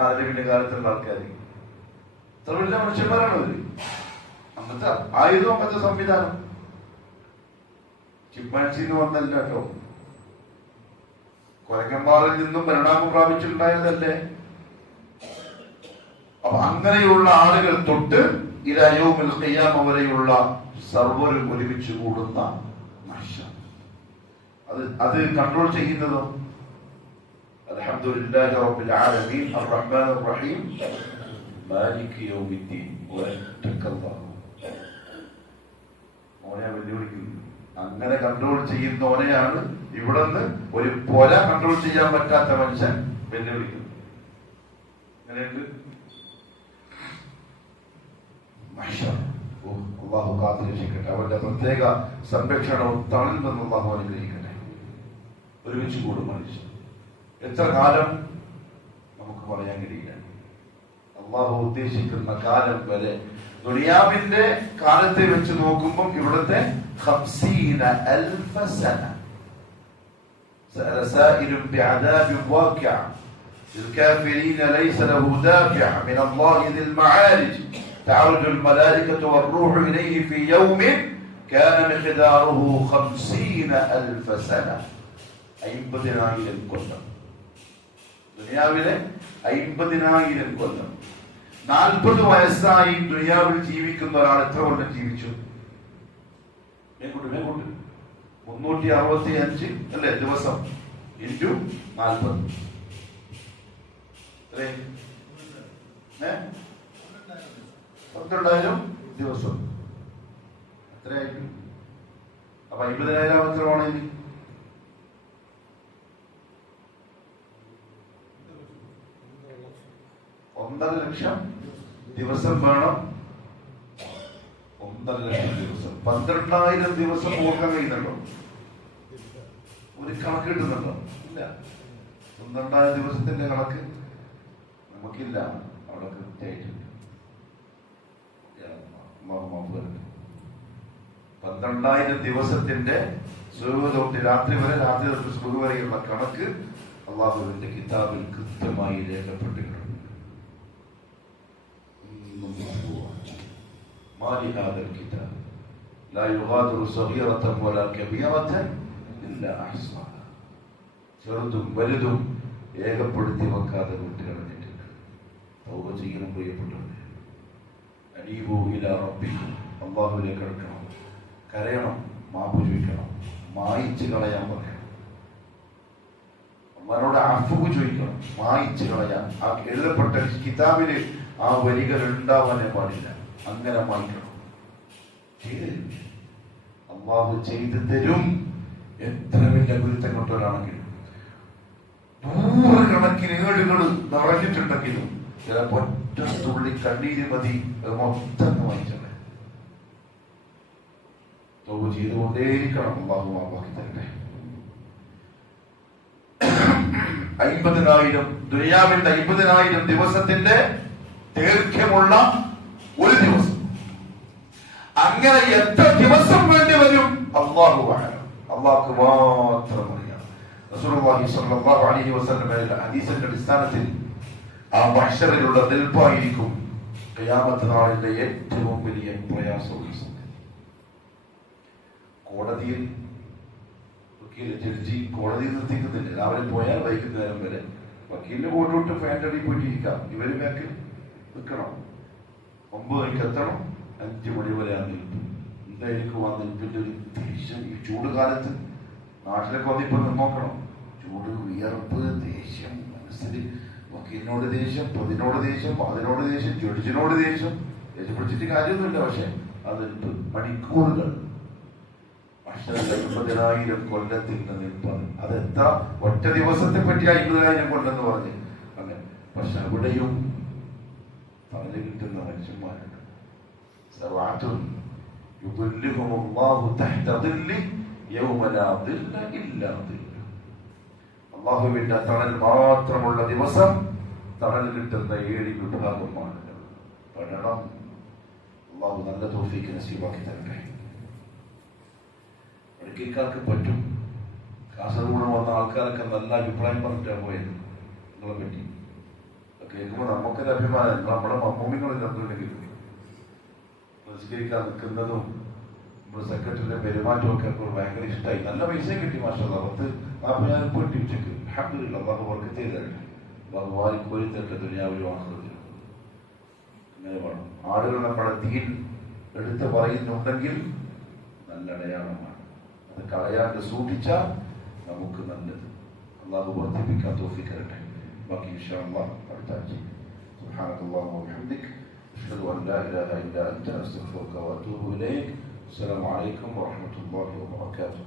അതിന്റെ പിന്നെ കാലത്തുള്ള ആൾക്കാർ. ഇത്ര വലിയ മനുഷ്യന്മാരാണ് അവര്. അന്നത്തെ ആയുധം, അന്നത്തെ സംവിധാനം. ചിമ്പാൻസിന്ന് വന്നല്ല കേട്ടോ, കൊരങ്ങന്മാരിൽ നിന്നും പരിണാമം പ്രാപിച്ചിട്ടുണ്ടായതല്ലേ. അപ്പൊ അങ്ങനെയുള്ള ആളുകൾ തൊട്ട് ഇലാ യൗമിൽ ഖിയാമ വരെയുള്ള സർവ്വരും ഒരുമിച്ച് കൂടുന്ന മഹ്ശർ, അത് കൺട്രോൾ ചെയ്യുന്നതോ അൽഹംദുലില്ലാഹി റബ്ബിൽ ആലമീൻ അർറഹ്മാനിർ റഹീം മാലികി യൗമിദ്ദീൻ വതഖല്ലാഹു. ഓനെ വെല്ലുവിളിക്കുന്നു. അങ്ങനെ കൺട്രോൾ ചെയ്യുന്നവനെയാണ് ഇവിടുന്ന് ഒരു പൊല കൺട്രോൾ ചെയ്യാൻ പറ്റാത്ത മനുഷ്യൻ വെല്ലുവിളിക്കുന്നു. അങ്ങനെയുണ്ട്. അള്ളാഹു കാത്തിരക്ഷിക്കട്ടെ, അവന്റെ പ്രത്യേക സംരക്ഷണവും തണൽ നിന്ന് അള്ളാഹു അനുഗ്രഹിക്കട്ടെ. ഒരുമിച്ച് കൂടും മനുഷ്യൻ. എത്ര കാലം നമുക്ക് പറയാൻ കഴിയില്ല. അള്ളാഹു ഉദ്ദേശിക്കുന്ന കാലം വരെ, ദുനിയാവിന്റെ കാലത്തെ വെച്ച് നോക്കുമ്പോൾ ഇവിടുത്തെ 50,000 സന. سأل سائل بعذاب واقع للكافرين ليس له دافع من الله ذي المعارج تعرج الملائكة والروح إليه في يوم كان مقداره 50,000 سنة 50,000 കൊല്ലം. ദുനിയാവിലെ 50,000 കൊല്ലം. 40 വയസ്സായി ദുനിയാവിൽ ജീവിക്കുന്ന ഒരാൾ എത്ര കൊല്ലം ജീവിച്ചു? 365 അല്ലേ ദിവസം ഇൻറ്റു 40 12,000 ദിവസം എത്രയായിരിക്കും? അപ്പൊ 50,000 എത്രയാണ്? ഇനി 1.5 ലക്ഷം ദിവസം വേണം. 1.5 ലക്ഷം ദിവസം 12,000 ദിവസം ഓർക്കാൻ കഴിയുന്നുണ്ടോ? ഒരു കണക്ക് കിട്ടുന്നുണ്ടോ? ഇല്ല. 12,000 ദിവസത്തിന്റെ കണക്ക് നമുക്കില്ല. അവിടെ കൃത്യമായിട്ടുണ്ട്. 12,000 ദിവസത്തിന്റെ തൊട്ട് രാത്രി വരെ, രാത്രി തൊട്ട് സുബഹ് വരെയുള്ള കണക്ക് അള്ളാഹുവിന്റെ കിതാബിൽ കൃത്യമായി രേഖപ്പെട്ടിട്ടുണ്ട്. ما لهذا الكتاب لا يغادر صغيرة ولا كبيرة إلا أحصاها. ചെറുതും വലുതും ഏകപ്പെടുത്തി വെക്കാതെ വിട്ടുകളഞ്ഞിട്ടുണ്ട്. തൗബ ചെയ്യണം പ്രിയപ്പെട്ടവരെ. അനീബു ഇലാ റബ്ബിക്കും, അല്ലാഹുവിലേക്ക് അടുക്കണം, കരയണം, മാപ്പ് ചോദിക്കണം, മായിച്ചു കളയാൻ പറയണം, അല്ലാഹുവോട് അഫ്വ ചോദിക്കണം, മായിച്ചു കളയാൻ. ആ എഴുതപ്പെട്ട കിതാബില് ആ വരികൾ ഉണ്ടാവാനേ പാടില്ല. അങ്ങനെ മാറ്റണം. അള്ളാഹു ചെയ്തു തരും. എത്ര വലിയ ഗുരുത്തം കൊണ്ടവരാണെങ്കിലും, നൂറുകണക്കിന് ഏടുകൾ നിറഞ്ഞിട്ടുണ്ടെങ്കിലും ചിലപ്പോ ഒറ്റ തുള്ളി കണ്ണീര് മതി അത് മൊത്തം വായിച്ചത്. തൗബ ചെയ്തുകൊണ്ടേയിരിക്കണം. അള്ളാഹു മാപ്പാക്കി തരട്ടെ. 50,000 ദുനിയാവിന്റെ 50,000 ദിവസത്തിന്റെ ദൈർഘ്യമുള്ള ഒരു ദിവസം. അങ്ങനെ എത്ര ദിവസം വേണ്ടി വരും അല്ലാഹു അഅലം. അല്ലാഹുക്ക് മാത്രം അറിയാം. റസൂലുള്ളാഹി സ്വല്ലല്ലാഹു അലൈഹി വസല്ലമയുടെ ഹദീസിന്റെ അടിസ്ഥാനത്തിൽ ആ മഹ്ശറിലുള്ള നിൽപ്പായിരിക്കും ഖിയാമത്ത് നാളിന്റെ ഏറ്റവും വലിയ പ്രയാസമുള്ള സമയം. കോടതിയിൽ ജഡ്ജി കോടതിയിൽ നിർത്തിക്കുന്നില്ല. രാവിലെ പോയാൽ വൈകുന്നേരം വരെ വക്കീലിന് കോട്ടോട്ട് ഫാൻ്റെ അടിയിൽ പോയിട്ടിരിക്കാം. ഇവര് ബാക്കിൽ നിൽക്കണം. 9 മണിക്ക് എത്തണം. 5 മണി വരെ ആ നിൽപ്പ്. എന്തായിരിക്കും ആ നിൽപ്പിന്റെ ഒരു ദേഷ്യം? ഈ ചൂട് കാലത്ത് നാട്ടിലൊക്കെ വന്നിപ്പോ നോക്കണം. ചൂട്, വിയർപ്പ്, ദേഷ്യം, മനസ്സിൽ വക്കീലിനോട് ദേഷ്യം, പ്രതിനോട് ദേഷ്യം, അതിനോട് ദേഷ്യം, ജഡ്ജിനോട് ദേഷ്യം. ദേഷ്യപ്പിടിച്ചിട്ട് കാര്യമൊന്നുമില്ല. പക്ഷെ ആ നിൽപ്പ് മണിക്കൂറുകൾ. 50,000 കൊല്ലത്തിന്റെ നിൽപ്പാണ്. അതെത്ര ഒറ്റ ദിവസത്തെ പറ്റി 50,000 കൊല്ലെന്ന് പറഞ്ഞ് അങ്ങനെ. പക്ഷെ അവിടെയും തണല് കിട്ടുന്ന മനുഷ്യന്മാരുണ്ട്. അള്ളാഹുവിന്റെ തണൽ മാത്രമുള്ള ദിവസം തണൽ കിട്ടുന്ന 7 വിഭാഗമാണ്. പഠനം. അള്ളാഹു നല്ല തൗഫീഖ് നസീബാക്കി തരട്ടെ. ഇടുക്കിക്കാർക്ക് പറ്റും. കാസർഗോഡ് വന്ന ആൾക്കാരൊക്കെ നല്ല അഭിപ്രായം പറഞ്ഞിട്ടാണ് പോയത് നിങ്ങളെ പറ്റി. കേൾക്കുമ്പോൾ നമുക്കൊരു അഭിമാനം. നമ്മുടെ മമ്മൂമികളും കണ്ടിട്ടുണ്ടെങ്കിലും നിസ്കരിക്കാൻ നിൽക്കുന്നതും നമ്മുടെ സെക്രട്ടറിയുടെ പെരുമാറ്റവും ഒക്കെ ഭയങ്കര ഇഷ്ടമായി. നല്ല പൈസയും കിട്ടി. മാഷാഅല്ലാ 40,000 കിട്ടി ഉച്ചക്ക്. അൽഹംദുലില്ലാ. അല്ലാഹു ബർക്കത്ത് ചെയ്തരട്ടെ. അല്ലാഹു വാരി കോരി തരട്ടെ ദുനിയാവിലും ആഖിറത്തിലും. അങ്ങനെ വേണം. ആളുകൾ നമ്മുടെ ദീൻ എടുത്ത് പറയുന്നുണ്ടെങ്കിൽ നല്ല അടയാളമാണ്. അത് കളയാണ്ട് സൂക്ഷിച്ചാൽ നമുക്ക് നല്ലത്. അല്ലാഹു വർദ്ധിപ്പിക്കാൻ തൗഫീഖ് തരട്ടെ. ബാക്കി ഇൻഷാ അല്ലാഹ് അടുത്ത ആഴ്ച. സുബ്ഹാനക്കല്ലാഹു വബിഹംദിക അഷ്ഹദു അൻ ലാ ഇലാഹ ഇല്ലാ അൻത അസ്തഗ്ഫിറുക വഅതൂബു ഇലൈക്. അസ്സലാമു അലൈക്കും വറഹ്മത്തുള്ളാഹി വബറകാതുഹു.